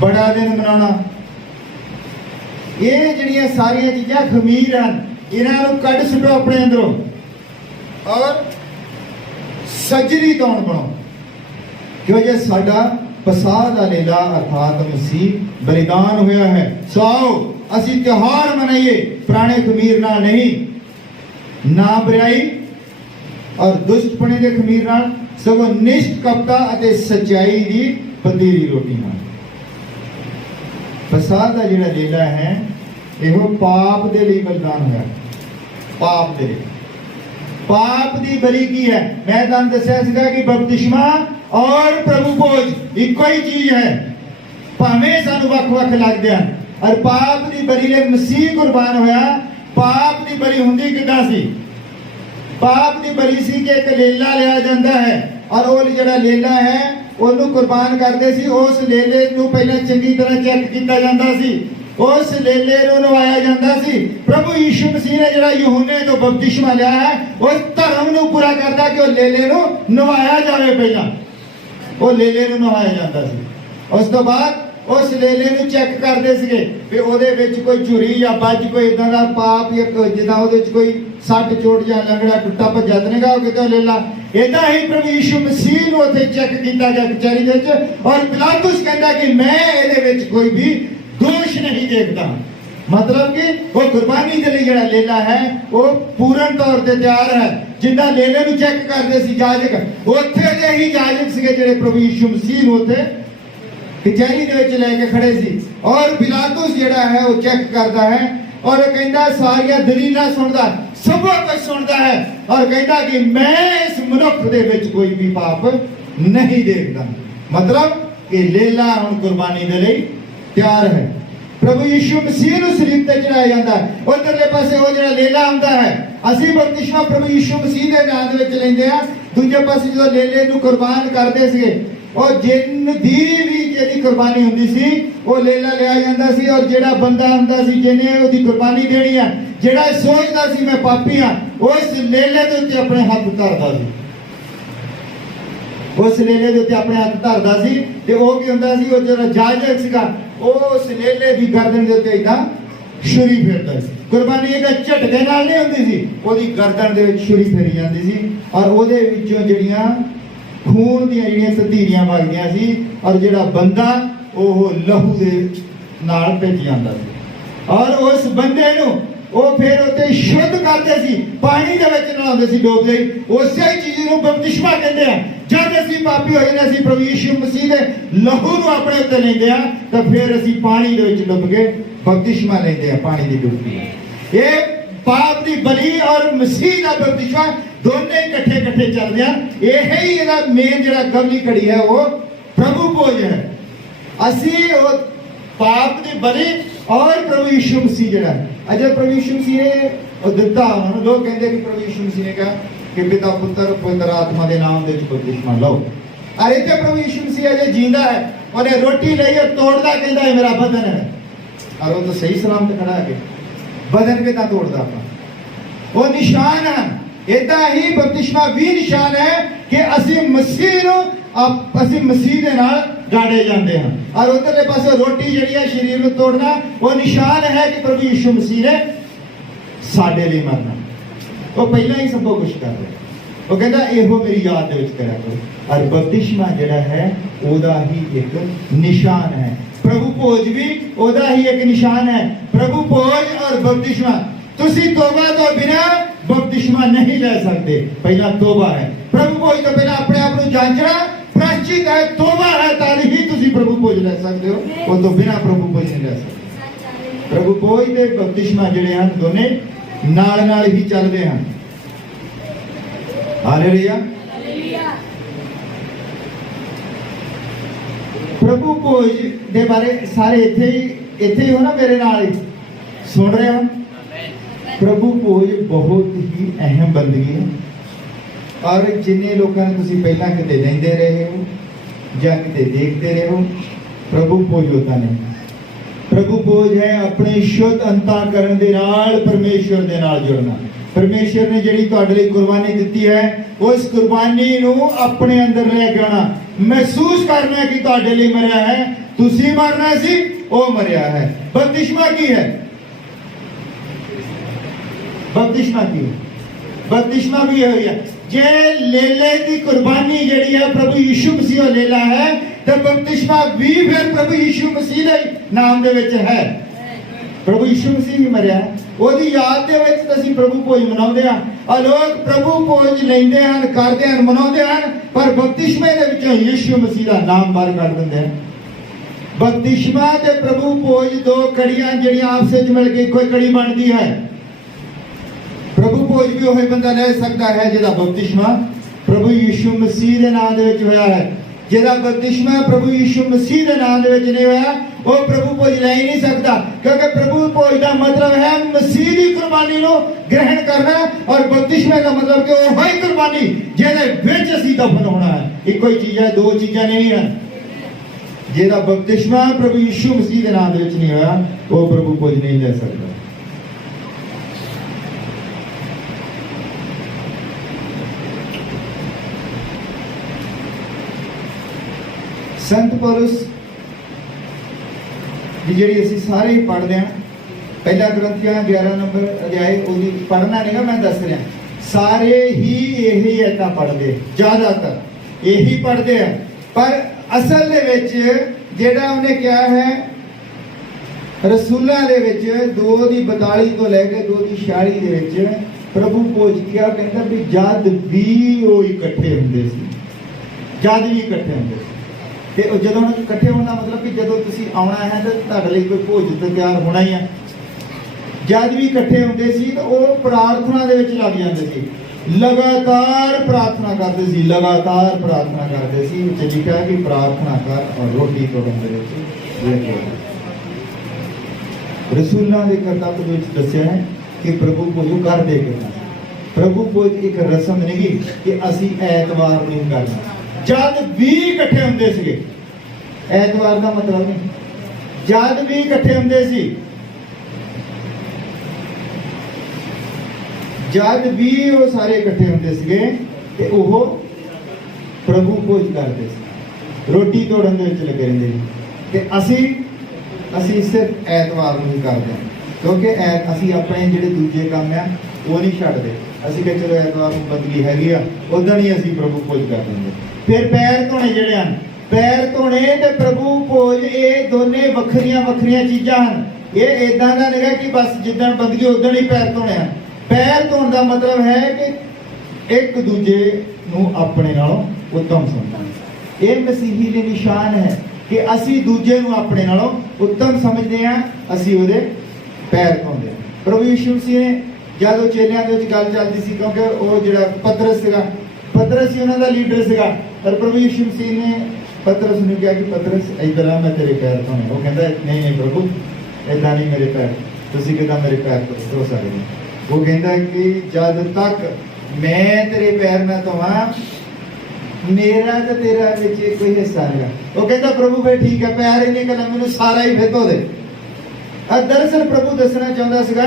ਬੜਾ ਦਿਨ ਮਨਾਉਣਾ, ਇਹ ਜਿਹੜੀਆਂ ਸਾਰੀਆਂ ਚੀਜ਼ਾਂ ਖਮੀਰ ਹਨ, ਇਹਨਾਂ ਨੂੰ ਕੱਢ ਸੁੱਟੋ ਆਪਣੇ ਅੰਦਰੋਂ ਔਰ ਸਜਰੀ ਤੌਣ ਬਣੋ, ਕਿਉਂ ਜੇ ਸਾਡਾ ਪਸਾਹ ਦਾ ਲੇਲਾ ਅਰਥਾਤ ਮਸੀਹ ਬਲੀਦਾਨ ਹੋਇਆ ਹੈ। ਸੋ ਆਓ ਅਸੀਂ ਤਿਉਹਾਰ ਮਨਾਈਏ ਪੁਰਾਣੇ ਖਮੀਰ ਨਾਲ ਨਹੀਂ, ਨਾ ਬੁਰਾਈ ਔਰ ਦੁਸ਼ਟਪਣੇ ਦੇ ਖਮੀਰ ਨਾਲ, ਸਗੋਂ ਨਿਸ਼ਕਪਤਾ ਅਤੇ ਸੱਚਾਈ ਦੀ ਪੰਧੀਰੀ ਰੋਟੀ ਨਾਲ। ਪਸਾਹ ਦਾ ਜਿਹੜਾ ਲੇਲਾ ਹੈ ਇਹੋ ਪਾਪ ਦੇ ਲਈ ਬਲੀਦਾਨ ਹੋਇਆ। ਪਾਪ ਦੇ ਲਈ, ਪਾਪ ਦੀ ਬਲੀ ਕੀ ਹੈ? ਮੈਂ ਤੁਹਾਨੂੰ ਦੱਸਿਆ ਸੀਗਾ ਕਿ ਬਪਤਿਸਮਾ ਔਰ ਪ੍ਰਭੂ ਭੋਜ ਇੱਕੋ ਹੀ ਚੀਜ਼ ਹੈ, ਭਾਵੇਂ ਸਾਨੂੰ ਵੱਖ-ਵੱਖ ਲੱਗਦੇ ਹਨ। ਔਰ ਪਾਪ ਦੀ ਬਲੀ ਲਈ ਮਸੀਹ ਕੁਰਬਾਨ ਹੋਇਆ। ਪਾਪ ਦੀ ਬਲੀ ਹੁੰਦੀ ਕਿੱਦਾਂ ਸੀ? ਪਾਪ ਦੀ ਬਲੀ ਸੀ ਕਿ ਇੱਕ ਲੇਲਾ ਲਿਆ ਜਾਂਦਾ ਹੈ ਔਰ ਉਹ ਜਿਹੜਾ ਲੇਲਾ ਹੈ ਉਹਨੂੰ ਕੁਰਬਾਨ ਕਰਦੇ ਸੀ। ਉਸ ਲੇਲੇ ਨੂੰ ਪਹਿਲਾਂ ਚੰਗੀ ਤਰ੍ਹਾਂ ਚੈੱਕ ਕੀਤਾ ਜਾਂਦਾ ਸੀ, ਉਸ ਲੇਲੇ ਨੂੰ ਨਵਾਇਆ ਜਾਂਦਾ ਸੀ। ਪ੍ਰਭੂ ਯੀਸ਼ੂ ਮਸੀਹ ਨੇ ਜਿਹੜਾ ਯਹੂਨੇ ਤੋਂ ਬਪਤਿਸਮਾ ਲਿਆ ਹੈ, ਉਸ ਧਰਮ ਨੂੰ ਪੂਰਾ ਕਰਦਾ ਕਿ ਉਹ ਲੇਲੇ ਨੂੰ ਨਵਾਇਆ ਜਾਵੇ। ਪਹਿਲਾਂ ਉਹ ਲੇਲੇ ਨੂੰ ਨਵਾਇਆ ਜਾਂਦਾ ਸੀ, ਉਸ ਤੋਂ ਬਾਅਦ ਉਸ ਲੇਲੇ ਨੂੰ ਚੈੱਕ ਕਰਦੇ ਸੀਗੇ ਵੀ ਉਹਦੇ ਵਿੱਚ ਕੋਈ ਝੁਰੀ ਜਾਂ ਬੱਜ, ਕੋਈ ਇਦਾਂ ਦਾ ਪਾਪ ਜਾਂ ਜਿੱਦਾਂ ਉਹਦੇ ਵਿੱਚ ਕੋਈ ਸੱਟ ਚੋਟ ਜਾਂ ਲੰਗੜਾ ਟੁੱਟਾ ਭੱਜਾ ਤਾਂ ਨਹੀਂਗਾ ਕਿਤੇ ਲੇਲਾ। ਏਦਾਂ ਹੀ ਪ੍ਰਭੂ ਯੀਸ਼ੂ ਮਸੀਹ ਨੂੰ ਉੱਥੇ ਚੈੱਕ ਕੀਤਾ ਗਿਆ ਕਚਹਿਰੀ ਦੇ ਵਿੱਚ, ਔਰ ਪਿਲਾਤੁਸ ਕਹਿੰਦਾ ਕਿ ਮੈਂ ਇਹਦੇ ਵਿੱਚ ਕੋਈ ਵੀ ਦੋਸ਼ ਨਹੀਂ ਦੇਖਦਾ। ਮਤਲਬ ਕਿ ਉਹ ਕੁਰਬਾਨੀ ਦੇ ਲਈ ਜਿਹੜਾ ਲੇਲਾ ਹੈ ਉਹ ਪੂਰਨ ਤੌਰ ਤੇ ਤਿਆਰ ਹੈ। ਜਿੱਦਾਂ ਲੇਲੇ ਨੂੰ ਚੈੱਕ ਕਰਦੇ ਸੀ ਜਾਜਕ, ਉੱਥੇ ਦੇ ਹੀ ਜਾਜਕ ਸੀਗੇ ਜਿਹੜੇ ਪ੍ਰਭੂ ਯੀਸ਼ੂ ਮਸੀਹ ਨੂੰ ਉੱਥੇ ਕਚਹਿਰੀ ਦੇ ਵਿੱਚ ਲੈ ਕੇ ਖੜੇ ਸੀ। ਔਰ ਪਿਲਾਤੁਸ ਜਿਹੜਾ ਹੈ ਉਹ ਚੈੱਕ ਕਰਦਾ ਹੈ ਔਰ ਕਹਿੰਦਾ ਸਾਰੀਆਂ ਦਲੀਲਾਂ ਸੁਣਦਾ, ਸਭ ਕੁਝ ਸੁਣਦਾ ਹੈ ਔਰ ਕਹਿੰਦਾ ਕਿ ਮੈਂ ਇਸ ਮਨੁੱਖ ਦੇ ਵਿੱਚ ਕੋਈ ਵੀ ਪਾਪ ਨਹੀਂ ਦੇਖਦਾ। ਮਤਲਬ ਇਹ ਲੇਲਾ ਹੁਣ ਕੁਰਬਾਨੀ ਦੇ ਲਈ ਤਿਆਰ ਹੈ। ਪ੍ਰਭੂ ਯੀਸ਼ੂ ਮਸੀਹ ਨੂੰ ਸਲੀਬ ਤੇ ਚੜਾਇਆ ਜਾਂਦਾ ਹੈ। ਉਧਰਲੇ ਪਾਸੇ ਉਹ ਜਿਹੜਾ ਲੇਲਾ ਹੁੰਦਾ ਹੈ, ਅਸੀਂ ਬਪਤਿਸਮਾ ਪ੍ਰਭੂ ਯੀਸ਼ੂ ਮਸੀਹ ਦੇ ਨਾਮ ਦੇ ਵਿੱਚ ਲੈਂਦੇ ਆ। ਦੂਜੇ ਪਾਸੇ ਜਦੋਂ ਲੇਲੇ ਨੂੰ ਕੁਰਬਾਨ ਕਰਦੇ ਸੀਗੇ, ਉਹ ਜਿੰਨ ਦੀ ਵੀ ਜਿਹੜੀ ਕੁਰਬਾਨੀ ਹੁੰਦੀ ਸੀ ਉਹ ਲੇਲਾ ਲਿਆ ਜਾਂਦਾ ਸੀ। ਔਰ ਜਿਹੜਾ ਬੰਦਾ ਹੁੰਦਾ ਸੀ ਜਿਹਨੇ ਉਹਦੀ ਕੁਰਬਾਨੀ ਦੇਣੀ ਆ, ਜਿਹੜਾ ਸੋਚਦਾ ਸੀ ਮੈਂ ਪਾਪੀ ਹਾਂ, ਉਸ ਲੇਲੇ ਦੇ ਉੱਤੇ ਆਪਣੇ ਹੱਥ ਧਰਦਾ ਸੀ। उस लेले दे उत्ते अपने हाथ धरदा सी ते ओह की हुंदा सी, ओह जेड़ा जाजक सीगा ओह उस लेले दी गर्दन दे उत्ते इदां छुरी फेरदा सी। कुर्बानी एक झटके नाल नहीं हुंदी सी, ओहदी गर्दन दे विच छुरी फेरी जांदी सी और ओहदे विचों जेड़ियां खून ਦੀਆਂ ਜਿਹੜੀਆਂ ਸਧੀਰੀਆਂ ਵਗਦੀਆਂ ਸੀ ਔਰ ਜਿਹੜਾ ਬੰਦਾ ਉਹ ਲਹੂ ਦੇ ਨਾਲ ਭਿੱਜ ਜਾਂਦਾ ਸੀ ਔਰ ਉਸ ਬੰਦੇ ਨੂੰ ਉਹ ਫਿਰ ਉੱਤੇ ਸ਼ੁੱਧ ਕਰਦੇ ਸੀ, ਪਾਣੀ ਦੇ ਵਿੱਚ ਨਹਾਉਂਦੇ ਸੀ ਡੋਬਦੇ ਹੀ। ਉਸੇ ਚੀਜ਼ ਨੂੰ ਬਪਤਿਸਮਾ ਕਹਿੰਦੇ ਆ। ਜਦ ਅਸੀਂ ਪਾਪੀ ਹੋਏ ਨੇ ਅਸੀਂ ਪ੍ਰਭੂ ਯਿਸੂ ਮਸੀਹ ਦੇ ਲਹੂ ਨੂੰ ਆਪਣੇ ਉੱਤੇ ਲੈਂਦੇ ਆ ਤਾਂ ਫਿਰ ਅਸੀਂ ਪਾਣੀ ਦੇ ਵਿੱਚ ਡੁੱਬ ਕੇ ਬਪਤਿਸਮਾ ਲੈਂਦੇ ਆ, ਪਾਣੀ ਦੀ ਡੁੱਬਕੀ। ਇਹ ਪਾਪ ਦੀ ਬਲੀ ਔਰ ਮਸੀਹ ਦਾ ਬਪਤਿਸਮਾ ਦੋਨੇ ਇਕੱਠੇ ਚੱਲਦੇ ਆ। ਇਹ ਹੀ ਇਹਦਾ ਮੇਨ ਜਿਹੜਾ ਕਮਲੀ ਕੜੀ ਹੈ ਉਹ ਪ੍ਰਭੂ ਭੋਜ ਹੈ। ਅਸੀਂ ਉਹ ਪਾਪ ਦੀ ਬਲੀ ਔਰ ਪ੍ਰਭੂ ਯਿਸੂ ਮਸੀਹ ਜਿਹੜਾ ਅਜੇ ਪ੍ਰਭੂ ਯਿਸੂ ਮਸੀਹ ਨੇ ਉਹ ਦਿੱਤਾ ਉਹਨਾਂ ਨੂੰ। ਲੋਕ ਕਹਿੰਦੇ ਕਿ ਪ੍ਰਭੂ ਯਿਸੂ ਮਸੀਹ ਨੇ ਕਿਹਾ ਕਿ ਪਿਤਾ ਪੁੱਤਰ ਪਵਿੱਤਰ ਆਤਮਾ ਦੇ ਨਾਮ ਦੇ ਵਿੱਚ ਬਪਤਿਸਮਾ ਲਓ। ਔਰ ਇੱਥੇ ਪ੍ਰਭੂ ਯਿਸੂ ਮਸੀਹ ਅਜੇ ਜਿੰਦਾ ਹੈ, ਉਹਨੇ ਰੋਟੀ ਲਈ ਔਰ ਤੋੜਦਾ ਕਹਿੰਦਾ ਇਹ ਮੇਰਾ ਬਦਨ ਹੈ। ਔਰ ਉਹ ਤਾਂ ਸਹੀ ਸਲਾਮਤ ਖੜਾ ਹੈ, ਬਦਨ ਕਿਦਾਂ ਤੋੜਦਾ ਆਪਾਂ, ਉਹ ਨਿਸ਼ਾਨ ਹੈ। ਇਦਾਂ ਹੀ ਬਪਤਿਸਮਾ ਵੀ ਨਿਸ਼ਾਨ ਹੈ ਕਿ ਅਸੀਂ ਮਸੀਹ ਨੂੰ ਅਸੀਂ ਮਸੀਹ ਦੇ ਨਾਲ ਗਾੜੇ ਜਾਂਦੇ ਹਾਂ। ਔਰ ਉਧਰਲੇ ਪਾਸੇ ਰੋਟੀ ਜਿਹੜੀ ਹੈ ਸਰੀਰ ਨੂੰ ਤੋੜਨਾ ਉਹ ਨਿਸ਼ਾਨ ਹੈ ਕਿ ਪ੍ਰਭੂ ਯਿਸੂ ਮਸੀਹ ਨੇ ਸਾਡੇ ਲਈ ਮਰਨਾ। ਉਹ ਪਹਿਲਾਂ ਹੀ ਸਭ ਕੁਝ ਕਰ ਰਿਹਾ। ਉਹ ਕਹਿੰਦਾ ਇਹੋ ਮੇਰੀ ਯਾਦ ਦੇ ਵਿੱਚ ਕਰਿਆ ਕਰੋ। ਔਰ ਬਪਤਿਸਮਾ ਜਿਹੜਾ ਹੈ ਉਹਦਾ ਹੀ ਇੱਕ ਨਿਸ਼ਾਨ ਹੈ। ਪ੍ਰਭੂ ਭੋਜ ਵੀ ਉਹਦਾ ਹੀ ਇੱਕ ਨਿਸ਼ਾਨ ਹੈ। ਪ੍ਰਭੂ ਭੋਜ ਔਰ ਬਪਤਿਸਮਾ, ਤੁਸੀਂ ਤੋਬਾ ਤੋਂ ਬਿਨਾਂ ਬਪਤਿਸਮਾ ਨਹੀਂ ਲੈ ਸਕਦੇ। ਪਹਿਲਾਂ ਤੋਬਾ ਹੈ। ਪ੍ਰਭੂ ਭੋਜ ਤੋਂ ਪਹਿਲਾਂ ਆਪਣੇ ਆਪ ਨੂੰ ਜਾਂਚਣਾ ਪ੍ਰਾਸ਼ਚਿਤ ਹੈ, ਤੋਬਾ ਹੈ, ਤਾਂ ਹੀ ਤੁਸੀਂ ਪ੍ਰਭੂ ਭੋਜ ਲੈ ਸਕਦੇ ਹੋ। ਉਹ ਤੋਂ ਬਿਨਾਂ ਪ੍ਰਭੂ ਭੋਜ ਨਹੀਂ ਲੈ ਸਕਦੇ। ਪ੍ਰਭੂ ਭੋਜ ਤੇ ਬਪਤਿਸਮਾ ਜਿਹੜੇ ਹਨ ਦੋਨੇ ਨਾਲ ਹੀ ਚੱਲਦੇ ਹਨ। ਹਾਲੇਲੂਇਆ। ਪ੍ਰਭੂ ਭੋਜ ਦੇ ਬਾਰੇ ਸਾਰੇ ਇੱਥੇ ਹੀ ਹੋ ਨਾ, ਮੇਰੇ ਨਾਲ ਹੀ ਸੁਣ ਰਹੇ ਹੋ। ਪ੍ਰਭੂ ਭੋਜ ਬਹੁਤ ਹੀ ਅਹਿਮ ਬੰਦਗੀ ਹੈ। ਔਰ ਜਿੰਨੇ ਲੋਕਾਂ ਨੇ ਤੁਸੀਂ ਪਹਿਲਾਂ ਕਿਤੇ ਲੈਂਦੇ ਰਹੇ ਹੋ ਜਾਂ ਕਿਤੇ ਦੇਖਦੇ ਰਹੇ ਹੋ, ਪ੍ਰਭੂ ਭੋਜ ਹੋਤਾ ਨਹੀਂ। ਪ੍ਰਭੂ ਭੋਜ ਹੈ ਆਪਣੇ ਸ਼ੁੱਧ ਅੰਤःਕਰਨ ਦੇ ਨਾਲ ਪਰਮੇਸ਼ਵਰ ਦੇ ਨਾਲ ਜੁੜਨਾ। ਪਰਮੇਸ਼ਵਰ ਨੇ ਜਿਹੜੀ ਤੁਹਾਡੇ ਲਈ ਕੁਰਬਾਨੀ ਦਿੱਤੀ ਹੈ ਉਸ ਕੁਰਬਾਨੀ ਨੂੰ ਆਪਣੇ ਅੰਦਰ ਲੈ ਕੇ ਆਉਣਾ, ਮਹਿਸੂਸ ਕਰਨਾ ਕਿ ਤੁਹਾਡੇ ਲਈ ਮਰਿਆ ਹੈ, ਤੁਸੀਂ ਮਰਨਾ ਸੀ, ਉਹ ਮਰਿਆ ਹੈ। ਬਪਤਿਸਮਾ ਕੀ ਹੈ? ਬਪਤਿਸਮਾ ਕੀ ਹੈ? ਬਪਤਿਸਮਾ ਵੀ ਹੋਈ ਹੈ। ਜੇ ਲੇਲੇ ਦੀ ਕੁਰਬਾਨੀ ਜਿਹੜੀ ਹੈ ਪ੍ਰਭੂ ਯਿਸੂ ਮਸੀਹ ਉਹ ਲੇਲਾ ਹੈ ਤਾਂ ਬਪਤਿਸਮਾ ਵੀ ਫਿਰ ਪ੍ਰਭੂ ਯਿਸੂ ਮਸੀਹ ਦੇ ਨਾਮ ਦੇ ਵਿੱਚ ਹੈ। ਪ੍ਰਭੂ ਯਿਸੂ ਮਸੀਹ ਵੀ ਮਰਿਆ, ਉਹਦੀ ਯਾਦ ਦੇ ਵਿੱਚ ਅਸੀਂ ਪ੍ਰਭੂ ਭੋਜ ਮਨਾਉਂਦੇ ਹਾਂ। ਆ ਲੋਕ ਪ੍ਰਭੂ ਭੋਜ ਲੈਂਦੇ ਹਨ, ਕਰਦੇ ਹਨ, ਮਨਾਉਂਦੇ ਹਨ, ਪਰ ਬਪਤਿਸਮੇ ਦੇ ਵਿੱਚੋਂ ਯਿਸੂ ਮਸੀਹ ਦਾ ਨਾਮ ਬਾਹਰ ਕੱਢ ਦਿੰਦੇ ਹਨ। ਬਪਤਿਸਮਾ ਤੇ ਪ੍ਰਭੂ ਭੋਜ ਦੋ ਕੜੀਆਂ ਜਿਹੜੀਆਂ ਆਪਸ ਵਿੱਚ ਮਿਲ ਕੇ ਕੋਈ ਕੜੀ ਬਣਦੀ ਹੈ। ਪ੍ਰਭੂ ਭੋਜ ਵੀ ਉਹ ਬੰਦਾ ਲੈ ਸਕਦਾ ਹੈ ਜਿਹਦਾ ਬਪਤਿਸਮਾ ਪ੍ਰਭੂ ਯਿਸੂ ਮਸੀਹ ਦੇ ਨਾਮ ਦੇ ਵਿੱਚ ਹੋਇਆ ਹੈ। ਜਿਹਦਾ ਬਪਤਿਸਮਾ ਪ੍ਰਭੂ ਯਿਸੂ ਮਸੀਹ ਦੇ ਨਾਮ ਦੇ ਵਿੱਚ ਨਹੀਂ ਹੋਇਆ ਉਹ ਪ੍ਰਭੂ ਭੋਜ ਲੈ ਹੀ ਨਹੀਂ ਸਕਦਾ, ਕਿਉਂਕਿ ਪ੍ਰਭੂ ਭੋਜ ਦਾ ਮਤਲਬ ਹੈ ਮਸੀਹ ਦੀ ਕੁਰਬਾਨੀ ਨੂੰ ਗ੍ਰਹਿਣ ਕਰਨਾ ਔਰ ਬਪਤਿਸਮੇ ਦਾ ਮਤਲਬ ਕਿ ਉਹ ਹੀ ਕੁਰਬਾਨੀ ਜਿਹਦੇ ਵਿੱਚ ਅਸੀਂ ਦਫਨ ਹੋਣਾ ਹੈ। ਇੱਕੋ ਹੀ ਚੀਜ਼ ਹੈ, ਦੋ ਚੀਜ਼ਾਂ ਨਹੀਂ ਹਨ। ਜਿਹਦਾ ਬਪਤਿਸਮਾ ਪ੍ਰਭੂ ਯਿਸੂ ਮਸੀਹ ਦੇ ਨਾਮ ਦੇ ਵਿੱਚ ਨਹੀਂ ਹੋਇਆ ਉਹ ਪ੍ਰਭੂ ਭੋਜ ਨਹੀਂ ਲੈ ਸਕਦਾ। संत पौलुस ਦੀ ਜਿਹੜੀ ਅਸੀਂ ਸਾਰੇ ਹੀ ਪੜ੍ਹਦੇ ਹਾਂ, ਪਹਿਲਾ ਗ੍ਰੰਥੀਆਂ 11 ਨੰਬਰ ਅਧਿਆਇ ਉਹਦੀ ਪੜ੍ਹਨਾ ਨਹੀਂਗਾ ਮੈਂ ਦੱਸ ਰਿਹਾ। ਸਾਰੇ ਹੀ ਇਹੀ ਐਤਾਂ ਪੜ੍ਹਦੇ, ਜ਼ਿਆਦਾਤਰ ਇਹੀ ਪੜ੍ਹਦੇ ਆ, ਪਰ ਅਸਲ ਦੇ ਵਿੱਚ ਜਿਹੜਾ ਉਹਨੇ ਕਿਹਾ ਹੈ ਰਸੂਲਾਂ ਦੇ ਵਿੱਚ 2:42 ਤੋਂ ਲੈ ਕੇ 2:46 ਦੇ ਵਿੱਚ ਪ੍ਰਭੂ ਭੋਜ ਕਿਹਾ ਕਹਿੰਦਾ ਵੀ ਜਦ ਵੀ ਉਹ ਇਕੱਠੇ ਹੁੰਦੇ ਸੀ, ਜਦ ਵੀ ਇਕੱਠੇ ਹੁੰਦੇ ਸੀ। ਤੇ ਜਦੋਂ ਇਕੱਠੇ ਹੋਣ ਦਾ ਮਤਲਬ ਕਿ ਜਦੋਂ ਤੁਸੀਂ ਆਉਣਾ ਹੈ ਤਾਂ ਤੁਹਾਡੇ ਲਈ ਕੋਈ ਭੋਜ ਤੇ ਤਿਆਰ ਹੋਣਾ ਹੀ ਹੈ। ਜਦ ਵੀ ਇਕੱਠੇ ਹੁੰਦੇ ਸੀ ਤਾਂ ਉਹ ਪ੍ਰਾਰਥਨਾ ਦੇ ਵਿੱਚ ਲੱਗ ਜਾਂਦੇ ਸੀ, ਲਗਾਤਾਰ ਪ੍ਰਾਰਥਨਾ ਕਰਦੇ ਸੀ, ਲਗਾਤਾਰ ਪ੍ਰਾਰਥਨਾ ਕਰਦੇ ਸੀ। ਵਿੱਚ ਲਿਖਿਆ ਕਿ ਪ੍ਰਾਰਥਨਾ ਕਰ ਔਰ ਰੋਟੀ ਤੋੜਨ ਦੇ ਵਿੱਚ ਰਸੂਲਾਂ ਦੇ ਕਰਤੱਵ ਦੇ ਵਿੱਚ ਦੱਸਿਆ ਹੈ ਕਿ ਪ੍ਰਭੂ ਭੋਜ ਕਰਦੇ ਕਰਨਾ। ਪ੍ਰਭੂ ਭੋਜ ਇੱਕ ਰਸਮ ਨਹੀਂ ਕਿ ਅਸੀਂ ਐਤਵਾਰ ਨੂੰ ਕਰਨਾ। ਜਦ ਵੀ ਇਕੱਠੇ ਹੁੰਦੇ ਸੀਗੇ, ਐਤਵਾਰ ਦਾ ਮਤਲਬ ਨਹੀਂ, ਜਦ ਵੀ ਇਕੱਠੇ ਹੁੰਦੇ ਸੀ, ਜਦ ਵੀ ਉਹ ਸਾਰੇ ਇਕੱਠੇ ਹੁੰਦੇ ਸੀਗੇ ਤੇ ਉਹ ਪ੍ਰਭੂ ਭੋਜ ਕਰਦੇ ਸੀ, ਰੋਟੀ ਤੋੜਨ ਦੇ ਵਿੱਚ ਲੱਗੇ ਰਹਿੰਦੇ ਸੀ। ਤੇ ਅਸੀਂ ਸਿਰਫ ਐਤਵਾਰ ਨੂੰ ਹੀ ਕਰਦੇ ਹਾਂ, ਕਿਉਂਕਿ ਅਸੀਂ ਆਪਣੇ ਜਿਹੜੇ ਦੂਜੇ ਕੰਮ ਆ ਉਹ ਨਹੀਂ ਛੱਡਦੇ। ਅਸੀਂ ਕਿ ਚਲੋ ਐਤਵਾਰ ਨੂੰ ਬਦਲੀ ਹੈਗੀ ਆ, ਉਦਾਂ ਨਹੀਂ ਅਸੀਂ ਪ੍ਰਭੂ ਭੋਜ ਕਰ ਦਿੰਦੇ। ਫਿਰ ਪੈਰ ਧੋਣੇ ਜਿਹੜੇ ਹਨ, ਪੈਰ ਧੋਣੇ ਤੇ ਪ੍ਰਭੂ ਭੋਜ, ਇਹ ਦੋਨੇ ਵੱਖਰੀਆਂ ਵੱਖਰੀਆਂ ਚੀਜ਼ਾਂ ਹਨ। ਇਹ ਇਦਾਂ ਦਾ ਨਹੀਂ ਕਿ ਬਸ ਜਿੱਦਾਂ ਬੰਦਗੀ ਉਦਾਂ ਹੀ ਪੈਰ ਧੋਣੇ ਆ। ਪੈਰ ਧੋਣ ਦਾ ਮਤਲਬ ਹੈ ਕਿ ਇੱਕ ਦੂਜੇ ਨੂੰ ਆਪਣੇ ਨਾਲੋਂ ਉੱਤਮ ਸਮਝਣਾ। ਇਹ ਮਸੀਹੀ ਦੇ ਨਿਸ਼ਾਨ ਹੈ ਕਿ ਅਸੀਂ ਦੂਜੇ ਨੂੰ ਆਪਣੇ ਨਾਲੋਂ ਉੱਤਮ ਸਮਝਦੇ ਹਾਂ, ਅਸੀਂ ਉਹਦੇ ਪੈਰ ਧੋਂਦੇ ਹਾਂ। ਪ੍ਰਭੂ ਯਿਸੂ ਮਸੀਹ ਨੇ ਜਦੋਂ ਚੇਲਿਆਂ ਦੇ ਵਿੱਚ ਗੱਲ ਚੱਲਦੀ ਸੀ, ਕਿਉਂਕਿ ਉਹ ਜਿਹੜਾ ਪਤਰਸ ਸੀਗਾ, ਪਤਰਸ ਹੀ ਉਹਨਾਂ ਦਾ ਲੀਡਰ ਸੀਗਾ, ਪਰ ਪ੍ਰਭੂ ਯਿਸੂ ਮਸੀਹ ਨੇ ਪਤਰਸ ਨੂੰ ਕਿਹਾ ਕਿ ਪਤਰਸ ਇੱਧਰ ਆ, ਮੈਂ ਤੇਰੇ ਪੈਰ ਧੋਣੇ। ਉਹ ਕਹਿੰਦਾ ਨਹੀਂ ਨਹੀਂ ਪ੍ਰਭੂ, ਏਦਾਂ ਨਹੀਂ ਮੇਰੇ ਪੈਰ, ਤੁਸੀਂ ਕਿੱਦਾਂ ਮੇਰੇ ਪੈਰ ਧੋ ਸਕਦੇ? ਉਹ ਕਹਿੰਦਾ ਕਿ ਜਦ ਤੱਕ ਮੈਂ ਤੇਰੇ ਪੈਰ ਨਾ ਧੋਵਾਂ, ਮੇਰਾ ਤੇ ਤੇਰਾ ਵਿੱਚ ਕੋਈ ਹਿੱਸਾ ਨਹੀਂ। ਉਹ ਕਹਿੰਦਾ ਪ੍ਰਭੂ ਫਿਰ ਠੀਕ ਹੈ, ਪੈਰ ਹੀ ਨਹੀਂ ਕਰਨਾ, ਮੈਨੂੰ ਸਾਰਾ ਹੀ ਫਿਰ ਧੋ ਦੇ। ਦਰਅਸਲ ਪ੍ਰਭੂ ਦੱਸਣਾ ਚਾਹੁੰਦਾ ਸੀਗਾ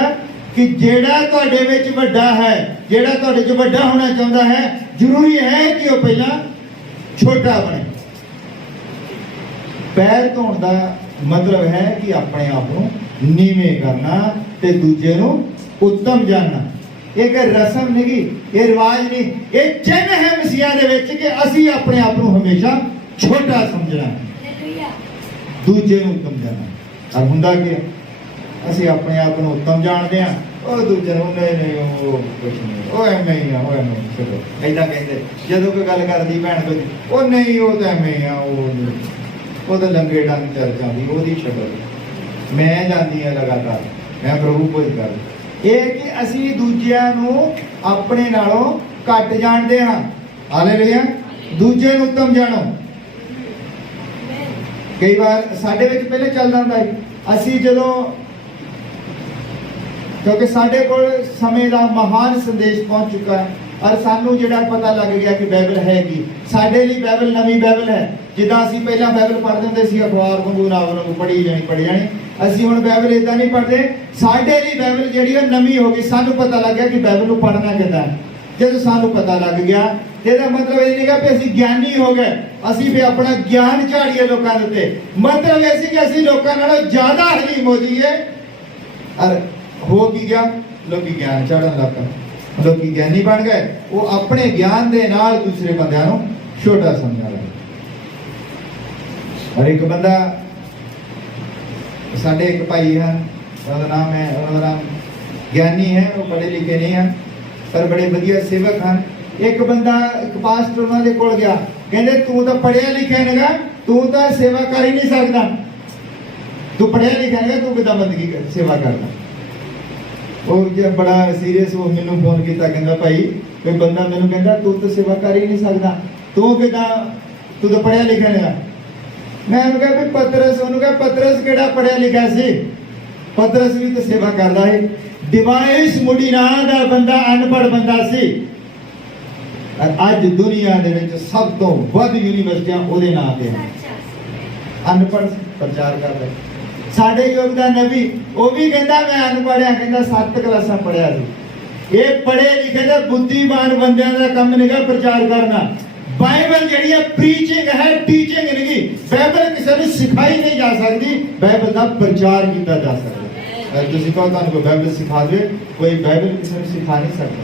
ਕਿ ਜਿਹੜਾ ਤੁਹਾਡੇ ਵਿੱਚ ਵੱਡਾ ਹੈ, ਜਿਹੜਾ ਤੁਹਾਡੇ 'ਚ ਵੱਡਾ ਹੋਣਾ ਚਾਹੁੰਦਾ ਹੈ, ਜ਼ਰੂਰੀ ਹੈ ਕਿ ਉਹ ਪਹਿਲਾਂ ਛੋਟਾ ਬਣੇ। ਪੈਰ ਧੋਣ ਦਾ ਮਤਲਬ ਹੈ ਕਿ ਆਪਣੇ ਆਪ ਨੂੰ ਨੀਵੇਂ ਕਰਨਾ ਤੇ ਦੂਜੇ ਨੂੰ ਉੱਤਮ ਜਾਣਨਾ। ਇਹ ਕੋਈ ਰਸਮ ਨਹੀਂ, ਇਹ ਰਿਵਾਜ ਨਹੀਂ, ਇਹ ਚਿੰਨ੍ਹ ਹੈ ਮਸੀਹਾ ਦੇ ਵਿੱਚ ਕਿ ਅਸੀਂ ਆਪਣੇ ਆਪ ਨੂੰ ਹਮੇਸ਼ਾ ਛੋਟਾ ਸਮਝਣਾ, ਦੂਜੇ ਨੂੰ ਉੱਤਮ ਜਾਣਨਾ। ਔਰ ਹੁੰਦਾ ਕੀ, ਅਸੀਂ ਆਪਣੇ ਆਪ ਨੂੰ ਉੱਤਮ ਜਾਣਦੇ ਹਾਂ, ਉਹ ਦੂਜੇ ਨੂੰ ਨਹੀਂ ਉਹ ਕੁਛ ਨਹੀਂ, ਉਹ ਐਵੇਂ ਹੀ ਆ, ਉਹ ਐਵੇਂ ਚਲੋ ਏਦਾਂ ਕਹਿੰਦੇ। ਜਦੋਂ ਕੋਈ ਗੱਲ ਕਰਦੀ ਭੈਣ ਕੋਈ, ਉਹ ਨਹੀਂ ਉਹ ਤਾਂ ਐਵੇਂ ਆ, ਉਹ ਤਾਂ ਲੰਗੇ ਡੰਗ ਚੱਲ ਜਾਂਦੀ, ਉਹਦੀ ਸ਼ਕਲ। ਮੈਂ ਜਾਂਦੀ ਹਾਂ ਲਗਾਤਾਰ, ਮੈਂ ਪ੍ਰਭੂ ਭੋਜ ਕਰ। ਇਹ ਕਿ ਅਸੀਂ ਦੂਜਿਆਂ ਨੂੰ ਆਪਣੇ ਨਾਲੋਂ ਘੱਟ ਜਾਣਦੇ ਹਾਂ। ਹਾਲੇਲੂਇਆ। ਦੂਜੇ ਨੂੰ ਉੱਤਮ ਜਾਣੋ। ਕਈ ਵਾਰ ਸਾਡੇ ਵਿੱਚ ਪਹਿਲੇ ਚੱਲਦਾ ਹੁੰਦਾ ਹੈ, ਅਸੀਂ ਜਦੋਂ, ਕਿਉਂਕਿ ਸਾਡੇ ਕੋਲ ਸਮੇਂ ਦਾ ਮਹਾਨ ਸੰਦੇਸ਼ ਪਹੁੰਚ ਚੁੱਕਾ ਹੈ, ਔਰ ਸਾਨੂੰ ਜਿਹੜਾ ਪਤਾ ਲੱਗ ਗਿਆ ਕਿ ਬਾਈਬਲ ਹੈ ਕੀ। ਸਾਡੇ ਲਈ ਬਾਈਬਲ ਨਵੀਂ ਬਾਈਬਲ ਹੈ। ਜਿੱਦਾਂ ਅਸੀਂ ਪਹਿਲਾਂ ਬਾਈਬਲ ਪੜ੍ਹਦੇ ਹੁੰਦੇ ਸੀ, ਅਖਬਾਰ ਵਾਂਗੂ ਨਾਵਲ ਵਾਂਗੂ ਪੜ੍ਹੀ ਜਾਣੀ। ਅਸੀਂ ਹੁਣ ਬਾਈਬਲ ਇਦਾਂ ਨਹੀਂ ਪੜ੍ਹਦੇ। ਸਾਡੇ ਲਈ ਬਾਈਬਲ ਜਿਹੜੀ ਉਹ ਨਵੀਂ ਹੋ ਗਈ। ਸਾਨੂੰ ਪਤਾ ਲੱਗ ਗਿਆ ਕਿ ਬਾਈਬਲ ਨੂੰ ਪੜ੍ਹਨਾ ਕਿੱਦਾਂ। ਜਦੋਂ ਸਾਨੂੰ ਪਤਾ ਲੱਗ ਗਿਆ, ਇਹਦਾ ਮਤਲਬ ਇਹ ਨਹੀਂਗਾ ਕਿ ਅਸੀਂ ਗਿਆਨੀ ਹੋ ਗਏ, ਅਸੀਂ ਵੀ ਆਪਣਾ ਗਿਆਨ ਝਾੜੀਏ ਲੋਕਾਂ ਦੇ ਉੱਤੇ। ਮਤਲਬ ਇਹ ਸੀ ਕਿ ਅਸੀਂ ਲੋਕਾਂ ਨਾਲੋਂ ਜ਼ਿਆਦਾ ਹਲੀਮ ਹੋ ਜਾਈਏ। ਔਰ ਹੋ ਕੀ ਗਿਆ, ਲੋਕੀ ਗਿਆਨ ਝਾੜਨ ਲੱਗ ਪਏ, ਲੋਕੀ ਗਿਆਨੀ ਬਣ ਗਏ। ਉਹ ਆਪਣੇ ਗਿਆਨ ਦੇ ਨਾਲ ਦੂਸਰੇ ਬੰਦਿਆਂ ਨੂੰ ਛੋਟਾ ਸਮਝਣ ਲੱਗੇ। ਔਰ ਇੱਕ ਬੰਦਾ, ਸਾਡੇ ਇੱਕ ਭਾਈ ਹਨ, ਉਹਨਾਂ ਦਾ ਨਾਮ ਗਿਆਨੀ ਹੈ, ਉਹ ਪੜ੍ਹੇ ਲਿਖੇ ਨਹੀਂ ਹਨ ਪਰ ਬੜੇ ਵਧੀਆ ਸੇਵਕ ਹਨ। ਇੱਕ ਬੰਦਾ, ਇੱਕ ਪਾਸਟਰ ਉਹਨਾਂ ਦੇ ਕੋਲ ਗਿਆ, ਕਹਿੰਦੇ ਤੂੰ ਤਾਂ ਪੜ੍ਹਿਆ ਲਿਖਿਆ ਨਹੀਂਗਾ, ਤੂੰ ਤਾਂ ਸੇਵਾ ਕਰ ਹੀ ਨਹੀਂ ਸਕਦਾ, ਤੂੰ ਪੜ੍ਹਿਆ ਲਿਖਿਆ ਨਹੀਂਗਾ, ਤੂੰ ਕਿੱਦਾਂ ਬੰਦਗੀ ਸੇਵਾ ਕਰਦਾ। ਉਹ ਜੇ ਬੜਾ ਸੀਰੀਅਸ ਉਹ ਮੈਨੂੰ ਫੋਨ ਕੀਤਾ, ਕਹਿੰਦਾ ਭਾਈ ਕੋਈ ਬੰਦਾ ਮੈਨੂੰ ਕਹਿੰਦਾ ਤੂੰ ਤਾਂ ਸੇਵਾ ਕਰ ਹੀ ਨਹੀਂ ਸਕਦਾ, ਤੂੰ ਕਿੱਦਾਂ, ਤੂੰ ਤਾਂ ਪੜ੍ਹਿਆ ਲਿਖਿਆ ਨਹੀਂਗਾ। ਮੈਂ ਉਹਨੂੰ ਕਿਹਾ ਵੀ ਪਤਰਸ, ਉਹਨੂੰ ਕਿਹਾ ਪਤਰਸ ਕਿਹੜਾ ਪੜ੍ਹਿਆ ਲਿਖਿਆ ਸੀ, ਪਤਰਸ ਵੀ ਤਾਂ ਸੇਵਾ ਕਰਦਾ ਹੈ। ਡਿਵਾਈਸ ਮੁੜੀ ਨਾਂ ਦਾ ਬੰਦਾ ਅਨਪੜ੍ਹ ਬੰਦਾ ਸੀ। ਅੱਜ ਦੁਨੀਆ ਦੇ ਵਿੱਚ ਸਭ ਤੋਂ ਵੱਧ ਯੂਨੀਵਰਸਿਟੀਆਂ ਉਹਦੇ ਨਾਂ ਤੇ ਹਨ। ਅਨਪੜ੍ਹ ਪ੍ਰਚਾਰ ਕਰਦਾ। ਸਾਡੇ ਯੁੱਗ ਦਾ ਨਬੀ, ਉਹ ਵੀ ਕਹਿੰਦਾ ਮੈਂ ਅਨਪੜ੍ਹਿਆ, ਕਹਿੰਦਾ 7 ਕਲਾਸਾਂ ਪੜ੍ਹਿਆ ਸੀ। ਇਹ ਪੜ੍ਹੇ ਲਿਖੇ ਦੇ ਬੁੱਧੀਮਾਨ ਬੰਦਿਆਂ ਦਾ ਕੰਮ ਨਹੀਂਗਾ ਪ੍ਰਚਾਰ ਕਰਨਾ। ਬਾਈਬਲ ਜਿਹੜੀ ਹੈ ਪ੍ਰੀਚਿੰਗ ਹੈ, ਟੀਚਿੰਗ ਨਹੀਂ। ਬਾਈਬਲ ਕਿਸੇ ਨੂੰ ਸਿਖਾਈ ਨਹੀਂ ਜਾ ਸਕਦੀ, ਬਾਈਬਲ ਦਾ ਪ੍ਰਚਾਰ ਕੀਤਾ ਜਾ ਸਕਦਾ। ਤੁਸੀਂ ਕਹੋ ਤੁਹਾਨੂੰ ਕੋਈ ਬਾਈਬਲ ਸਿਖਾ ਦੇ, ਕੋਈ ਬਾਈਬਲ ਕਿਸੇ ਨੂੰ ਸਿਖਾ ਨਹੀਂ ਸਕਦਾ।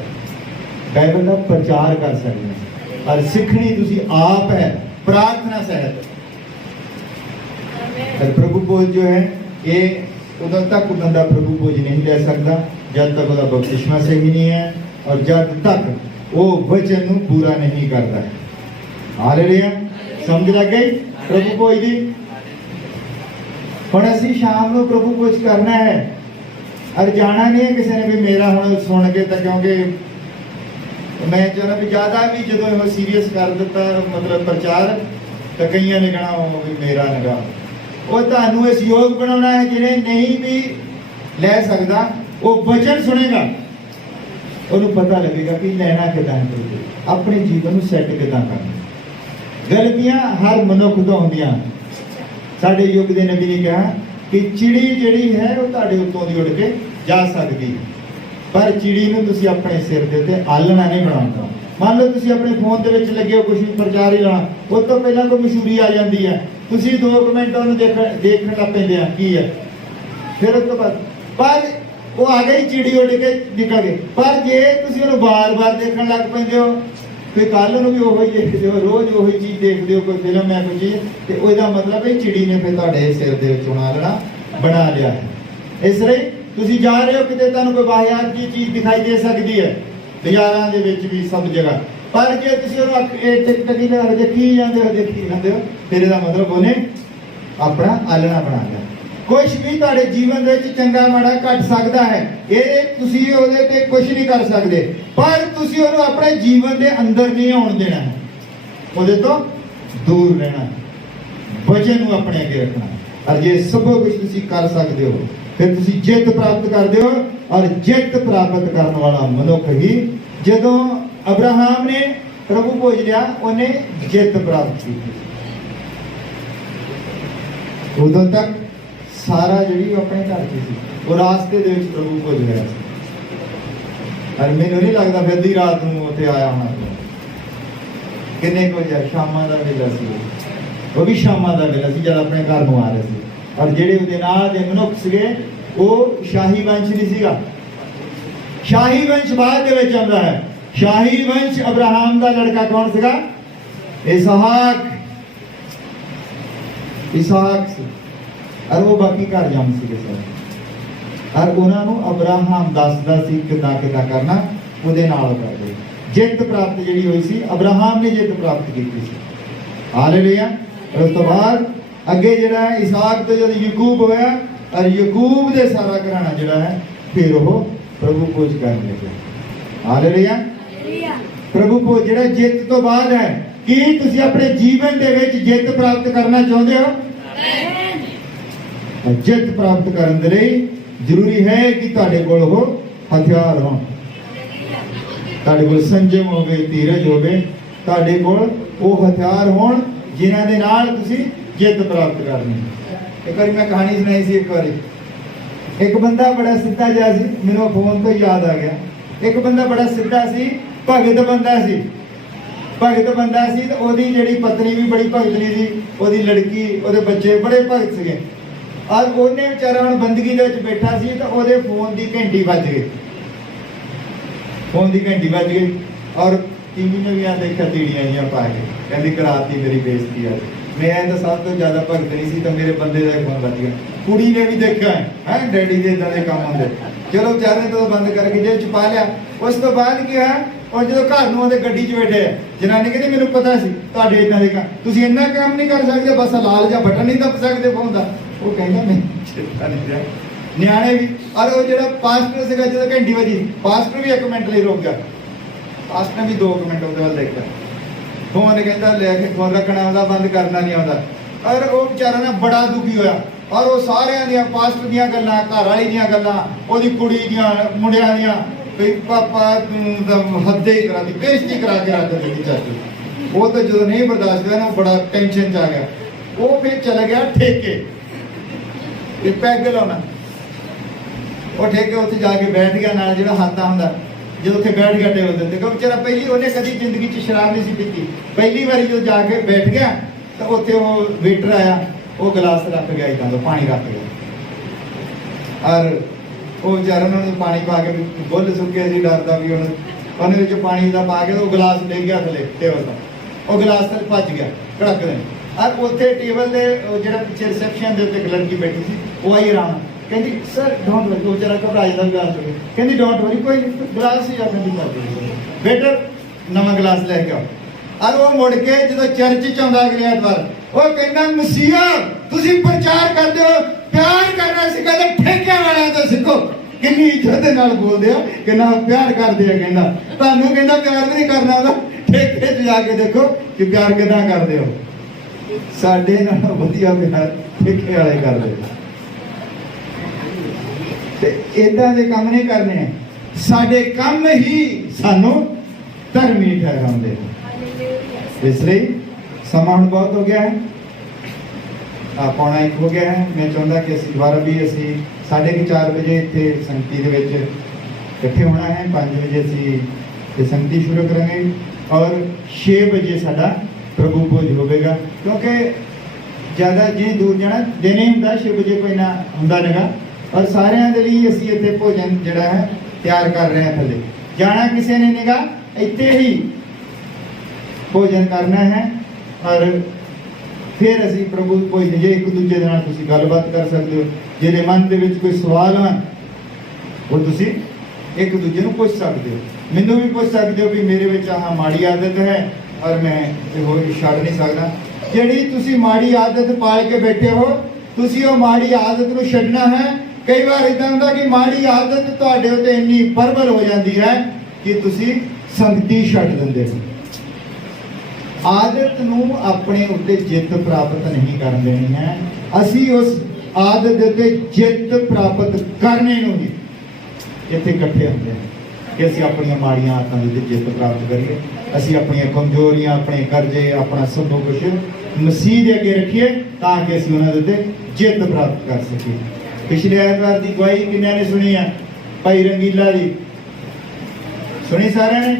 ਬਾਈਬਲ ਦਾ ਪ੍ਰਚਾਰ ਕਰ ਸਕਦੇ ਹੋ, ਔਰ ਸਿੱਖਣੀ ਤੁਸੀਂ ਆਪ ਹੈ, ਪ੍ਰਾਰਥਨਾ ਸਹਿਤ। ਪ੍ਰਭੂ ਭੋਜ ਜੋ ਹੈ, ਇਹ ਉਦੋਂ ਤੱਕ ਬੰਦਾ ਪ੍ਰਭੂ ਭੋਜ ਨਹੀਂ ਲੈ ਸਕਦਾ ਜਦ ਤੱਕ ਉਹਦਾ ਬਪਤਿਸਮਾ ਸਹੀ ਨਹੀਂ ਹੈ, ਔਰ ਜਦ ਤੱਕ ਉਹ ਵਚਨ ਨੂੰ ਪੂਰਾ ਨਹੀਂ ਕਰਦਾ। ਹਾਲੇਲੂਇਆ। ਸਮਝ ਲੱਗ ਗਈ ਪ੍ਰਭੂ ਭੋਜ ਦੀ। ਹੁਣ ਅਸੀਂ ਸ਼ਾਮ ਨੂੰ ਪ੍ਰਭੂ ਭੋਜ ਕਰਨਾ ਹੈ, ਔਰ ਜਾਣਾ ਨਹੀਂ ਹੈ ਕਿਸੇ ਨੇ ਵੀ ਮੇਰਾ ਹੁਣ ਸੁਣ ਕੇ ਤਾਂ, ਕਿਉਂਕਿ ਮੈਂ ਚਾਹੁੰਦਾ ਵੀ ਜ਼ਿਆਦਾ ਵੀ ਜਦੋਂ ਇਹ ਸੀਰੀਅਸ ਕਰ ਦਿੱਤਾ ਮਤਲਬ ਪ੍ਰਚਾਰ, ਤਾਂ ਕਈਆਂ ਨੇ ਕਹਿਣਾ ਉਹ ਵੀ ਮੇਰਾ ਨਗਾ। ਉਹ ਤੁਹਾਨੂੰ ਇਸ ਯੋਗ ਬਣਾਉਣਾ ਹੈ, ਜਿਹਨੇ ਨਹੀਂ ਵੀ ਲੈ ਸਕਦਾ ਉਹ ਵਚਨ ਸੁਣੇਗਾ, ਉਹਨੂੰ ਪਤਾ ਲੱਗੇਗਾ ਕਿ ਲੈਣਾ ਕਿੱਦਾਂ, ਆਪਣੇ ਜੀਵਨ ਨੂੰ ਸੈੱਟ ਕਿੱਦਾਂ ਕਰਨਾ। ਗਲਤੀਆਂ ਹਰ ਮਨੁੱਖ ਤੋਂ ਹੁੰਦੀਆਂ। ਸਾਡੇ ਯੁੱਗ ਦੇ ਨਬੀ ਨੇ ਕਿਹਾ ਕਿ ਚਿੜੀ ਜਿਹੜੀ ਹੈ ਉਹ ਤੁਹਾਡੇ ਉੱਤੋਂ ਦੀ ਉੱਡ ਕੇ ਜਾ ਸਕਦੀ, ਪਰ ਚਿੜੀ ਨੂੰ ਤੁਸੀਂ ਆਪਣੇ ਸਿਰ ਦੇ ਉੱਤੇ ਆਲਣਾ ਨਹੀਂ ਬਣਾਉਣਾ। ਮੰਨ ਲਓ ਤੁਸੀਂ ਆਪਣੇ ਫੋਨ ਦੇ ਵਿੱਚ ਲੱਗੇ ਹੋ ਕੁਝ ਪ੍ਰਚਾਰ ਹੀ ਲਾਉਣਾ, ਉਸ ਤੋਂ ਪਹਿਲਾਂ ਕੋਈ ਮਸ਼ਹੂਰੀ ਆ ਜਾਂਦੀ ਹੈ, ਤੁਸੀਂ 2 ਮਿੰਟ ਉਹਨੂੰ ਦੇਖਣ ਲੱਗ ਪੈਂਦੇ ਆ ਕੀ ਹੈ, ਫਿਰ ਉਸ ਤੋਂ ਬਾਅਦ ਪਰ ਉਹ ਆ ਗਈ ਚਿੜੀ ਉੱਡ ਕੇ ਨਿਕਲ ਗਏ। ਪਰ ਜੇ ਤੁਸੀਂ ਉਹਨੂੰ ਬਾਰ-ਬਾਰ ਦੇਖਣ ਲੱਗ ਪੈਂਦੇ ਹੋ, ਫਿਰ ਕੱਲ ਨੂੰ ਵੀ ਉਹੀ ਦੇਖਦੇ ਹੋ, ਰੋਜ਼ ਉਹੀ ਚੀਜ਼ ਦੇਖਦੇ ਹੋ, ਕੋਈ ਫਿਲਮ ਹੈ ਕੋਈ ਚੀਜ਼, ਤੇ ਉਹਦਾ ਮਤਲਬ ਇਹ ਚਿੜੀ ਨੇ ਫਿਰ ਤੁਹਾਡੇ ਸਿਰ ਦੇ ਵਿੱਚ ਆਲਣਾ ਬਣਾ ਲਿਆ ਹੈ। ਇਸ ਲਈ ਤੁਸੀਂ ਜਾ ਰਹੇ ਹੋ ਕਿਤੇ, ਤੁਹਾਨੂੰ ਕੋਈ ਵਾਹਿਆਤ ਦੀ ਚੀਜ਼ ਦਿਖਾਈ ਦੇ ਸਕਦੀ ਹੈ, ਬਾਜ਼ਾਰਾਂ ਦੇ ਵਿੱਚ ਵੀ ਸਭ ਜਗ੍ਹਾ, ਪਰ ਜੇ ਤੁਸੀਂ ਉਹਨੂੰ ਟਕੀ ਲਗਾ ਕੇ ਦੇਖੀ ਜਾਂਦੇ ਹੋ, ਫਿਰ ਇਹਦਾ ਮਤਲਬ ਉਹਨੇ ਆਪਣਾ ਆਲਣਾ ਬਣਾ ਲਿਆ। ਕੁਛ ਵੀ ਤੁਹਾਡੇ ਜੀਵਨ ਦੇ ਵਿੱਚ ਚੰਗਾ ਮਾੜਾ ਘਟ ਸਕਦਾ ਹੈ, ਇਹ ਤੁਸੀਂ ਉਹਦੇ ਤੇ ਕੁਝ ਨਹੀਂ ਕਰ ਸਕਦੇ, ਪਰ ਤੁਸੀਂ ਉਹਨੂੰ ਆਪਣੇ ਜੀਵਨ ਦੇ ਅੰਦਰ ਨਹੀਂ ਆਉਣ ਦੇਣਾ ਹੈ, ਉਹਦੇ ਤੋਂ ਦੂਰ ਰਹਿਣਾ, ਵਚਨ ਨੂੰ ਆਪਣੇ ਅੱਗੇ ਰੱਖਣਾ। ਔਰ ਜੇ ਸਭ ਕੁਝ ਤੁਸੀਂ ਕਰ ਸਕਦੇ ਹੋ, ਫਿਰ ਤੁਸੀਂ ਜਿੱਤ ਪ੍ਰਾਪਤ ਕਰਦੇ ਹੋ। ਔਰ ਜਿੱਤ ਪ੍ਰਾਪਤ ਕਰਨ ਵਾਲਾ ਮਨੁੱਖ ਹੀ, ਜਦੋਂ ਅਬਰਾਹਮ ਨੇ ਪ੍ਰਭੂ ਭੋਜ ਲਿਆ, ਉਹਨੇ ਜਿੱਤ ਪ੍ਰਾਪਤ ਕੀਤੀ। ਉਦੋਂ ਤੱਕ ਸਾਰਾ ਜਿਹੜੀ ਆਪਣੇ ਘਰ ਚ ਸੀ, ਉਹ ਰਾਸਤੇ ਦੇ ਵਿੱਚ ਪ੍ਰਭੂ ਭੋਜ ਰਿਹਾ ਸੀ। ਔਰ ਮੈਨੂੰ ਨਹੀਂ ਲੱਗਦਾ ਫਿਰ ਅੱਧੀ ਰਾਤ ਨੂੰ ਉੱਥੇ ਆਇਆ ਹੋਣਾ। ਕਿੰਨੇ ਕੁ ਵਜੇ? ਸ਼ਾਮਾਂ ਦਾ ਵੇਲਾ ਸੀ, ਉਹ ਵੀ ਸ਼ਾਮਾਂ ਦਾ ਵੇਲਾ ਸੀ ਜਦ ਆਪਣੇ ਘਰ ਨੂੰ ਆ ਰਹੇ ਸੀ। ਔਰ ਜਿਹੜੇ ਉਹਦੇ ਨਾਲ ਦੇ ਮਨੁੱਖ ਸੀਗੇ, ਉਹ ਸ਼ਾਹੀ ਵੰਸ਼ ਨਹੀਂ ਸੀਗਾ। ਸ਼ਾਹੀ ਵੰਸ਼ ਬਾਅਦ ਦੇ ਵਿੱਚ ਆਉਂਦਾ ਹੈ। ਸ਼ਾਹੀ ਵੰਸ਼ ਅਬਰਾਹਮ ਦਾ ਲੜਕਾ ਕੌਣ ਸੀਗਾ? ਇਸਹਾਕ ਸੀ। ਔਰ ਉਹ ਬਾਕੀ ਘਰ ਜੰਮ ਸੀਗੇ ਸਾਰੇ। ਔਰ ਉਹਨਾਂ ਨੂੰ ਅਬਰਾਹਮ ਦੱਸਦਾ ਸੀ ਕਿੱਦਾਂ ਕਰਨਾ, ਉਹਦੇ ਨਾਲ ਕਰਦੇ। ਜਿੱਤ ਪ੍ਰਾਪਤ ਜਿਹੜੀ ਹੋਈ ਸੀ, ਅਬਰਾਹਮ ਨੇ ਜਿੱਤ ਪ੍ਰਾਪਤ ਕੀਤੀ ਸੀ। ਹਾਲੇਲੂਇਆ। ਉਸ ਤੋਂ ਬਾਅਦ ਅੱਗੇ ਜਿਹੜਾ ਇਸਹਾਕ ਤੋਂ ਜਦ ਯਾਕੂਬ ਹੋਇਆ, ਔਰ ਯਾਕੂਬ ਦੇ ਸਾਰਾ ਘਰਾਣਾ ਜਿਹੜਾ ਹੈ, ਫਿਰ ਉਹ ਪ੍ਰਭੂ ਭੋਜ ਕਰਨ ਲੱਗਿਆ। ਹਾਲੇਲੂਇਆ। ਪ੍ਰਭੂ ਭੋਜ ਜਿਹੜਾ ਜਿੱਤ ਤੋਂ ਬਾਅਦ ਹੈ। ਕੀ ਤੁਸੀਂ ਆਪਣੇ ਜੀਵਨ ਦੇ ਵਿੱਚ ਜਿੱਤ ਪ੍ਰਾਪਤ ਕਰਨਾ ਚਾਹੁੰਦੇ ਹੋ? ਜਿੱਤ ਪ੍ਰਾਪਤ ਕਰਨ ਦੇ ਲਈ ਜ਼ਰੂਰੀ ਹੈ ਕਿ ਤੁਹਾਡੇ ਕੋਲ ਉਹ ਹਥਿਆਰ ਹੋਣ, ਤੁਹਾਡੇ ਕੋਲ ਸੰਜਮ ਹੋਵੇ, ਧੀਰਜ ਹੋਵੇ, ਤੁਹਾਡੇ ਕੋਲ ਉਹ ਹਥਿਆਰ ਹੋਣ ਜਿਨ੍ਹਾਂ ਦੇ ਨਾਲ ਤੁਸੀਂ ਜਿੱਤ ਪ੍ਰਾਪਤ ਕਰਨੀ। ਇੱਕ ਵਾਰੀ ਮੈਂ ਕਹਾਣੀ ਸੁਣਾਈ ਸੀ। ਇੱਕ ਵਾਰੀ ਇੱਕ ਬੰਦਾ ਬੜਾ ਸਿੱਧਾ ਜਿਹਾ ਸੀ, ਮੈਨੂੰ ਫੋਨ ਤੋਂ ਯਾਦ ਆ ਗਿਆ। ਇੱਕ ਬੰਦਾ ਬੜਾ ਸਿੱਧਾ ਸੀ, ਭਗਤ ਬੰਦਾ ਸੀ ਤੇ ਉਹਦੀ ਜਿਹੜੀ ਪਤਨੀ ਵੀ ਬੜੀ ਭਗਤਣੀ ਸੀ, ਉਹਦੀ ਲੜਕੀ, ਉਹਦੇ ਬੱਚੇ ਬੜੇ ਭਗਤ ਸੀਗੇ। ਔਰ ਉਹਨੇ ਵਿਚਾਰਾ ਹੁਣ ਬੰਦਗੀ ਦੇ ਵਿੱਚ ਬੈਠਾ ਸੀ, ਤਾਂ ਉਹਦੇ ਫੋਨ ਦੀ ਘੰਟੀ ਵੱਜ ਗਈ। ਔਰ ਟੀਵੀ ਨੇ ਵੀ ਆ ਦੇਖਿਆ, ਤੀੜੀਆਂ ਜੀਆਂ ਪਾ ਕੇ, ਕਹਿੰਦੀ ਕਰਾਤੀ ਮੇਰੀ ਬੇਇੱਜ਼ਤੀ ਆ। ਮੈਂ ਤਾਂ ਸਭ ਤੋਂ ਜ਼ਿਆਦਾ ਭਗਤ ਨਹੀਂ ਸੀ, ਤਾਂ ਮੇਰੇ ਬੰਦੇ ਦਾ ਫੋਨ ਵੱਜ ਗਿਆ। ਕੁੜੀ ਨੇ ਵੀ ਦੇਖਿਆ ਹੈ ਡੈਡੀ ਦੇ ਇਦਾਂ ਦੇ ਕੰਮ ਹੁੰਦੇ। ਚਲੋ ਵਿਚਾਰੇ ਨੇ ਤਾਂ ਬੰਦ ਕਰਕੇ ਜੇਲ੍ਹ ਚ ਪਾ ਲਿਆ। ਉਸ ਤੋਂ ਬਾਅਦ ਕੀ ਹੋਇਆ, ਔਰ ਜਦੋਂ ਘਰ ਨੂੰ ਉਹਦੇ ਗੱਡੀ 'ਚ ਬੈਠੇ, ਜਨਾਨੀ ਕਹਿੰਦੀ ਮੈਨੂੰ ਪਤਾ ਸੀ ਤੁਹਾਡੇ ਇਦਾਂ ਦੇ ਕੰਮ, ਤੁਸੀਂ ਇੰਨਾ ਕੰਮ ਨਹੀਂ ਕਰ ਸਕਦੇ, ਬਸ ਲਾਲ ਜਿਹਾ ਬਟਨ ਨਹੀਂ ਦੱਬ ਸਕਦੇ ਫੋਨ ਦਾ। ਉਹ ਕਹਿੰਦਾ ਨਹੀਂ, ਚਿੰਤਾ ਨਹੀਂ ਰਿਹਾ। ਨਿਆਣੇ ਵੀ, ਔਰ ਉਹ ਜਿਹੜਾ ਪਾਸਟਰ ਸੀਗਾ, ਜਦੋਂ ਘੰਟੀ ਵੱਜੀ, ਪਾਸਟਰ ਵੀ 1 ਮਿੰਟ ਲਈ ਰੁਕ ਗਿਆ। ਪਾਸਟਰ ਨੇ ਵੀ 2 ਮਿੰਟ ਉਹਦੇ ਵੱਲ ਦੇਖਿਆ। ਫੋਨ ਕਹਿੰਦਾ ਲੈ ਕੇ ਫੋਨ ਰੱਖਣਾ ਆਉਂਦਾ, ਬੰਦ ਕਰਨਾ ਨਹੀਂ ਆਉਂਦਾ। ਔਰ ਉਹ ਵਿਚਾਰਾ ਨਾ ਬੜਾ ਦੁਖੀ ਹੋਇਆ। ਔਰ ਉਹ ਸਾਰਿਆਂ ਦੀਆਂ, ਪਾਸਟਰ ਦੀਆਂ ਗੱਲਾਂ, ਘਰ ਵਾਲੀ ਦੀਆਂ ਗੱਲਾਂ, ਉਹਦੀ ਕੁੜੀ ਦੀਆਂ, ਮੁੰਡਿਆਂ ਦੀਆਂ, ਵੀ ਪਾਪਾ ਤੂੰ ਹੱਦੇ ਹੀ ਕਰਾ ਦੀ, ਬੇਇੱਜ਼ਤੀ ਕਰਾ ਕੇ ਰੱਖ ਦਿੱਤੀ ਚਾਚੀ। ਉਹ ਤਾਂ ਜਦੋਂ ਨਹੀਂ ਬਰਦਾਸ਼ਤ ਹੋਇਆ ਨਾ, ਉਹ ਬੜਾ ਟੈਨਸ਼ਨ 'ਚ ਆ ਗਿਆ। ਉਹ ਫਿਰ ਚਲਾ ਗਿਆ ਠੇਕੇ ਤੇ ਪੈਗ ਲਾਉਣਾ। ਉਹ ਠੇਕੇ ਉੱਥੇ ਜਾ ਕੇ ਬੈਠ ਗਿਆ, ਨਾਲ ਜਿਹੜਾ ਹਾਤਾ ਹੁੰਦਾ, ਜਦੋਂ ਉੱਥੇ ਬੈਠ ਗਿਆ ਟੇਬਲ ਦੇ ਉੱਤੇ। ਕਿਉਂਕਿ ਵਿਚਾਰਾ ਪਹਿਲੀ, ਉਹਨੇ ਕਦੀ ਜ਼ਿੰਦਗੀ 'ਚ ਸ਼ਰਾਬ ਨਹੀਂ ਸੀ ਪੀਤੀ। ਪਹਿਲੀ ਵਾਰੀ ਜਦੋਂ ਜਾ ਕੇ ਬੈਠ ਗਿਆ, ਤਾਂ ਉੱਥੇ ਉਹ ਵੇਟਰ ਆਇਆ, ਉਹ ਗਲਾਸ ਰੱਖ ਗਿਆ, ਇੱਦਾਂ ਦਾ ਪਾਣੀ ਰੱਖ ਗਿਆ। ਔਰ ਉਹ ਵਿਚਾਰਾ ਨੂੰ ਪਾਣੀ ਪਾ ਕੇ, ਬੁੱਲ ਸੁੱਕੇ ਸੀ, ਡਰਦਾ ਵੀ ਉਹਨੇ ਵਿੱਚ ਪਾਣੀ ਦਾ ਪਾ ਕੇ ਉਹ ਗਲਾਸ ਲੈ ਗਿਆ ਥੱਲੇ ਟੇਬਲ ਤੋਂ। ਉਹ ਗਲਾਸ ਤੇ ਭੱਜ ਗਿਆ ਕੜਕ ਦੇ। ਔਰ ਉੱਥੇ ਟੇਬਲ ਦੇ ਜਿਹੜਾ ਪਿੱਛੇ ਰਿਸੈਪਸ਼ਨ ਦੇ ਉੱਤੇ ਇੱਕ ਲੜਕੀ ਬੈਠੀ ਸੀ, ਉਹ ਆਈ ਆਰਾਮ, ਕਹਿੰਦੀ ਸਰ ਡੋਂਟ ਵਰੀ। ਉਹ ਵਿਚਾਰਾ ਘਬਰਾ ਜਾਂਦਾ ਗਲਾਸ ਹੋ ਗਿਆ, ਕਹਿੰਦੀ ਡੋਂਟ ਵਰੀ, ਕੋਈ ਗਲਾਸ ਹੀ ਆਪਣੀ ਕਰ ਬੇਟਰ ਨਵਾਂ ਗਲਾਸ ਲੈ ਕੇ ਆਓ। ਔਰ ਉਹ ਮੁੜ ਕੇ ਜਦੋਂ ਚਰਚ 'ਚ ਆਉਂਦਾ ਅਗਲੇ ਐਤਵਾਰ, ਉਹ ਕਹਿੰਦਾ ਮਸੀਹਾ ਤੁਸੀਂ ਪ੍ਰਚਾਰ ਕਰਦੇ ਹੋ, ਪਿਆਰ ਕਰਨਾ ਸਿੱਖੋ, ਠੇਕਿਆਂ ਵਾਲਿਆਂ ਤੋਂ ਸਿੱਖੋ। ਕਿੰਨੀ ਇੱਜ਼ਤ ਦੇ ਨਾਲ ਬੋਲਦੇ ਆ, ਕਿੰਨਾ ਪਿਆਰ ਕਰਦੇ ਆ। ਕਹਿੰਦਾ ਤੁਹਾਨੂੰ ਕਹਿੰਦਾ ਪਿਆਰ ਵੀ ਨਹੀਂ ਕਰਨਾ ਉਹਦਾ, ਠੇਕੇ 'ਚ ਜਾ ਕੇ ਦੇਖੋ ਕਿ ਪਿਆਰ ਕਿੱਦਾਂ ਕਰਦੇ ਹੋ। ਸਾਡੇ ਨਾਲ ਵਧੀਆ ਪਿਆਰ ਠੇਕੇ ਵਾਲੇ ਕਰਦੇ। ਤੇ ਇਦਾਂ ਦੇ ਕੰਮ ਨਹੀਂ ਕਰਨੇ। ਸਾਡੇ ਕੰਮ ਹੀ ਸਾਨੂੰ ਧਰਮੀ ਠਹਿਰਾਉਂਦੇ। ਇਸ ਲਈ ਸਮਾਂ ਹੁਣ ਬਹੁਤ ਹੋ ਗਿਆ ਹੈ, 1:45 ਹੋ ਗਿਆ ਹੈ। ਮੈਂ ਚਾਹੁੰਦਾ ਕਿ ਅਸੀਂ ਦੁਬਾਰਾ ਵੀ 4:30 ਵਜੇ ਇੱਥੇ ਸੰਗਤੀ ਦੇ ਵਿੱਚ ਇਕੱਠੇ ਹੋਣਾ ਹੈ। 5 ਵਜੇ ਅਸੀਂ ਤੇ ਸੰਗਤੀ ਸ਼ੁਰੂ ਕਰਾਂਗੇ ਔਰ 6 ਵਜੇ ਸਾਡਾ ਪ੍ਰਭੂ ਭੋਜ ਹੋਵੇਗਾ ਕਿਉਂਕਿ ਜ਼ਿਆਦਾ ਜੇ ਦੂਰ ਜਾਣਾ ਦਿਨੇ ਹੁੰਦਾ 6 ਵਜੇ ਕੋਈ ਨਾ ਹੁੰਦਾ ਨੇਗਾ ਔਰ ਸਾਰਿਆਂ ਦੇ ਲਈ ਅਸੀਂ ਇੱਥੇ ਭੋਜਨ ਜਿਹੜਾ ਹੈ ਤਿਆਰ ਕਰ ਰਹੇ ਹਾਂ ਥੱਲੇ ਜਾਣਾ ਕਿਸੇ ਨੇ ਨੇਗਾ ਇੱਥੇ ਹੀ ਭੋਜਨ ਕਰਨਾ ਹੈ ਔਰ ਫਿਰ ਅਸੀਂ ਪ੍ਰਭੂ ਭੋਜ ਜੇ ਇੱਕ ਦੂਜੇ ਦੇ ਨਾਲ ਤੁਸੀਂ ਗੱਲਬਾਤ ਕਰ ਸਕਦੇ ਹੋ ਜਿਹਦੇ ਮਨ ਦੇ ਵਿੱਚ ਕੋਈ ਸਵਾਲ ਹਨ ਉਹ ਤੁਸੀਂ ਇੱਕ ਦੂਜੇ ਨੂੰ ਪੁੱਛ ਸਕਦੇ ਹੋ ਮੈਨੂੰ ਵੀ ਪੁੱਛ ਸਕਦੇ ਹੋ ਵੀ ਮੇਰੇ ਵਿੱਚ ਆਹ ਮਾੜੀ ਆਦਤ ਹੈ ਔਰ ਮੈਂ ਇਹ ਹੋਰ ਛੱਡ ਨਹੀਂ ਸਕਦਾ ਜਿਹੜੀ ਤੁਸੀਂ ਮਾੜੀ ਆਦਤ ਪਾਲ ਕੇ ਬੈਠੇ ਹੋ ਤੁਸੀਂ ਉਹ ਮਾੜੀ ਆਦਤ ਨੂੰ ਛੱਡਣਾ ਹੈ ਕਈ ਵਾਰ ਇਦਾਂ ਹੁੰਦਾ ਕਿ ਮਾੜੀ ਆਦਤ ਤੁਹਾਡੇ ਉੱਤੇ ਇੰਨੀ ਪ੍ਰਬਲ ਹੋ ਜਾਂਦੀ ਹੈ ਕਿ ਤੁਸੀਂ ਸੰਗਤੀ ਛੱਡ ਦਿੰਦੇ ਹੋ ਆਦਤ ਨੂੰ ਆਪਣੇ ਉੱਤੇ ਜਿੱਤ ਪ੍ਰਾਪਤ ਨਹੀਂ ਕਰਨ ਦੇਣੀ ਹੈ ਅਸੀਂ ਉਸ ਆਦਤ ਦੇ ਉੱਤੇ ਜਿੱਤ ਪ੍ਰਾਪਤ ਕਰਨੇ ਨੂੰ ਹੀ ਇੱਥੇ ਇਕੱਠੇ ਹੁੰਦੇ ਹਾਂ ਕਿ ਅਸੀਂ ਆਪਣੀਆਂ ਮਾੜੀਆਂ ਆਦਤਾਂ ਦੇ ਉੱਤੇ ਜਿੱਤ ਪ੍ਰਾਪਤ ਕਰੀਏ ਅਸੀਂ ਆਪਣੀਆਂ ਕਮਜ਼ੋਰੀਆਂ ਆਪਣੇ ਕਰਜ਼ੇ ਆਪਣਾ ਸਭ ਕੁਝ ਮਸੀਹ ਦੇ ਅੱਗੇ ਰੱਖੀਏ ਤਾਂ ਕਿ ਅਸੀਂ ਉਹਨਾਂ ਦੇ ਉੱਤੇ ਜਿੱਤ ਪ੍ਰਾਪਤ ਕਰ ਸਕੀਏ ਪਿਛਲੇ ਐਤਵਾਰ ਦੀ ਗਵਾਹੀ ਕਿੰਨਿਆਂ ਨੇ ਸੁਣੀ ਹੈ ਭਾਈ ਰੰਗੀਲਾ ਦੀ ਸੁਣੀ ਸਾਰਿਆਂ ਨੇ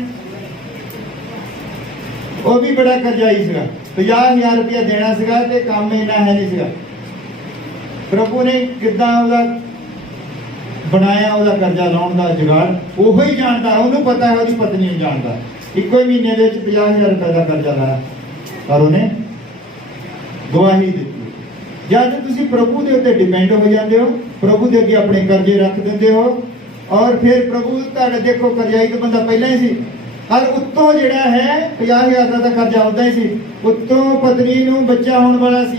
ਉਹ ਵੀ ਬੜਾ ਕਰਜ਼ਾਈ ਸੀਗਾ 50,000 ਰੁਪਇਆ ਦੇਣਾ ਸੀਗਾ ਤੇ ਕੰਮ ਇਹਨਾਂ ਹੈ ਨਹੀਂ ਸੀਗਾ ਪ੍ਰਭੂ ਨੇ ਕਿੱਦਾਂ ਉਹਦਾ ਬਣਾਇਆ ਉਹਦਾ ਕਰਜ਼ਾ ਲਾਉਣ ਦਾ ਜੁਗਾੜ ਉਹੋ ਹੀ ਜਾਣਦਾ ਉਹਨੂੰ ਪਤਾ ਹੈ ਉਹਦੀ ਪਤਨੀ ਨੂੰ ਜਾਣਦਾ ਇੱਕੋ ਹੀ ਮਹੀਨੇ ਦੇ ਵਿੱਚ 50,000 ਰੁਪਏ ਦਾ ਕਰਜ਼ਾ ਲਾਇਆ ਪਰ ਉਹਨੇ ਗਵਾਹੀ ਦਿੱਤੀ ਜਦ ਤੁਸੀਂ ਪ੍ਰਭੂ ਦੇ ਉੱਤੇ ਡਿਪੈਂਡ ਹੋ ਜਾਂਦੇ ਹੋ ਪ੍ਰਭੂ ਦੇ ਅੱਗੇ ਆਪਣੇ ਕਰਜ਼ੇ ਰੱਖ ਦਿੰਦੇ ਹੋ ਔਰ ਫਿਰ ਪ੍ਰਭੂ ਤੁਹਾਡਾ ਦੇਖੋ ਕਰਜ਼ਾਈ ਤਾਂ ਬੰਦਾ ਪਹਿਲਾਂ ਹੀ ਸੀ ਔਰ ਉੱਤੋਂ ਜਿਹੜਾ ਹੈ 50,000 ਦਾ ਕਰਜ਼ਾ ਹੁੰਦਾ ਹੀ ਸੀ ਉੱਤੋਂ ਪਤਨੀ ਨੂੰ ਬੱਚਾ ਹੋਣ ਵਾਲਾ ਸੀ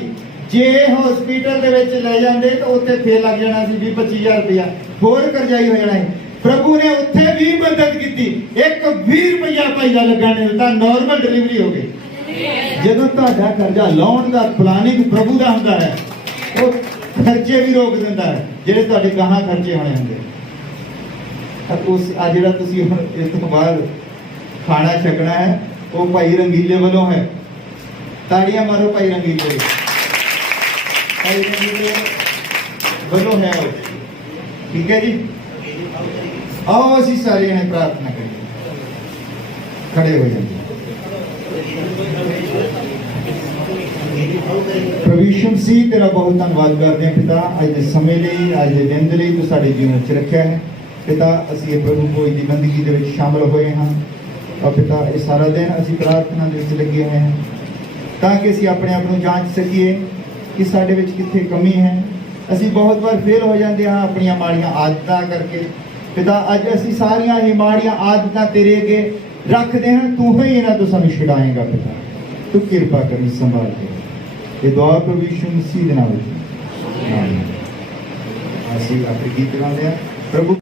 ਜੇ ਹਸਪੀਟਲ ਦੇ ਵਿੱਚ ਲੈ ਜਾਂਦੇ ਤਾਂ ਉੱਥੇ ਫੇਰ ਲੱਗ ਜਾਣਾ ਸੀ 20-25,000 ਰੁਪਇਆ ਹੋਰ ਕਰਜ਼ਾਈ ਹੋ ਜਾਣਾ ਹੈ ਪ੍ਰਭੂ ਨੇ ਉੱਥੇ ਵੀ ਮਦਦ ਕੀਤੀ ਇੱਕ 20 ਰੁਪਇਆ ਭਾਈ ਦਾ ਲੱਗਣ ਨਹੀਂ ਦਿੱਤਾ ਨਾਰਮਲ ਡਿਲੀਵਰੀ ਹੋ ਗਈ ਜਦੋਂ ਤੁਹਾਡਾ ਕਰਜ਼ਾ ਲਾਉਣ ਦਾ ਪਲਾਨਿੰਗ ਪ੍ਰਭੂ ਦਾ ਹੁੰਦਾ ਹੈ ਉਹ ਖਰਚੇ ਵੀ ਰੋਕ ਦਿੰਦਾ ਹੈ ਜਿਹੜੇ ਤੁਹਾਡੇ ਗਾਹਾਂ ਖਰਚੇ ਹੋਣੇ ਹੁੰਦੇ ਉਸ ਆ ਜਿਹੜਾ ਤੁਸੀਂ ਹੁਣ ਇਸ ਤੋਂ ਬਾਅਦ ਖਾਣਾ ਛਕਣਾ ਹੈ ਉਹ ਭਾਈ ਰੰਗੀਲੇ ਵੱਲੋਂ ਹੈ ਤਾੜੀਆਂ ਮਾਰੋ ਭਾਈ ਰੰਗੀਲੇ ਭਾਈ ਰੰਗੀਲੇ ਵੱਲੋਂ ਹੈ ਉਹ ਠੀਕ ਹੈ ਜੀ ਆਓ ਅਸੀਂ ਸਾਰੇ ਜਣੇ ਪ੍ਰਾਰਥਨਾ ਕਰੀਏ ਖੜੇ ਹੋ ਜਾਂਦੇ ਪ੍ਰਭੂ ਯਿਸੂ ਮਸੀਹ ਤੇਰਾ ਬਹੁਤ ਧੰਨਵਾਦ ਕਰਦੇ ਹਾਂ ਪਿਤਾ ਅੱਜ ਦੇ ਸਮੇਂ ਲਈ ਅੱਜ ਦੇ ਦਿਨ ਦੇ ਲਈ ਤੂੰ ਸਾਡੇ ਜੀਵਨ ਵਿੱਚ ਰੱਖਿਆ ਹੈ ਪਿਤਾ ਅਸੀਂ ਇਹ ਪ੍ਰਭੂ ਭੋਜ ਦੀ ਬੰਦਗੀ ਦੇ ਵਿੱਚ ਸ਼ਾਮਲ ਹੋਏ ਹਾਂ ਔਰ ਪਿਤਾ ਇਹ ਸਾਰਾ ਦਿਨ ਅਸੀਂ ਪ੍ਰਾਰਥਨਾ ਦੇ ਵਿੱਚ ਲੱਗੇ ਹੋਏ ਹਾਂ ਤਾਂ ਕਿ ਅਸੀਂ ਆਪਣੇ ਆਪ ਨੂੰ ਜਾਂਚ ਸਕੀਏ ਕਿ ਸਾਡੇ ਵਿੱਚ ਕਿੱਥੇ ਕਮੀ ਹੈ ਅਸੀਂ ਬਹੁਤ ਵਾਰ ਫੇਲ ਹੋ ਜਾਂਦੇ ਹਾਂ ਆਪਣੀਆਂ ਮਾੜੀਆਂ ਆਦਤਾਂ ਕਰਕੇ ਪਿਤਾ ਅੱਜ ਅਸੀਂ ਸਾਰੀਆਂ ਇਹ ਮਾੜੀਆਂ ਆਦਤਾਂ ਤੇਰੇ ਅੱਗੇ ਰੱਖਦੇ ਹਾਂ ਤੂੰ ਹੀ ਇਹਨਾਂ ਤੋਂ ਸਾਨੂੰ ਛੁਡਾਏਂਗਾ ਪਿਤਾ ਤੂੰ ਕਿਰਪਾ ਕਰੀ ਸੰਭਾਲ ਕੇ ਇਹ ਦੁਆ ਪ੍ਰਭੂ ਯਿਸੂ ਮਸੀਹ ਦੇ ਨਾਮ ਵਿੱਚ ਆਮੀਨ ਅਸੀਂ ਆਪਣੇ ਗੀਤ ਗਾਉਂਦੇ ਹਾਂ ਪ੍ਰਭੂ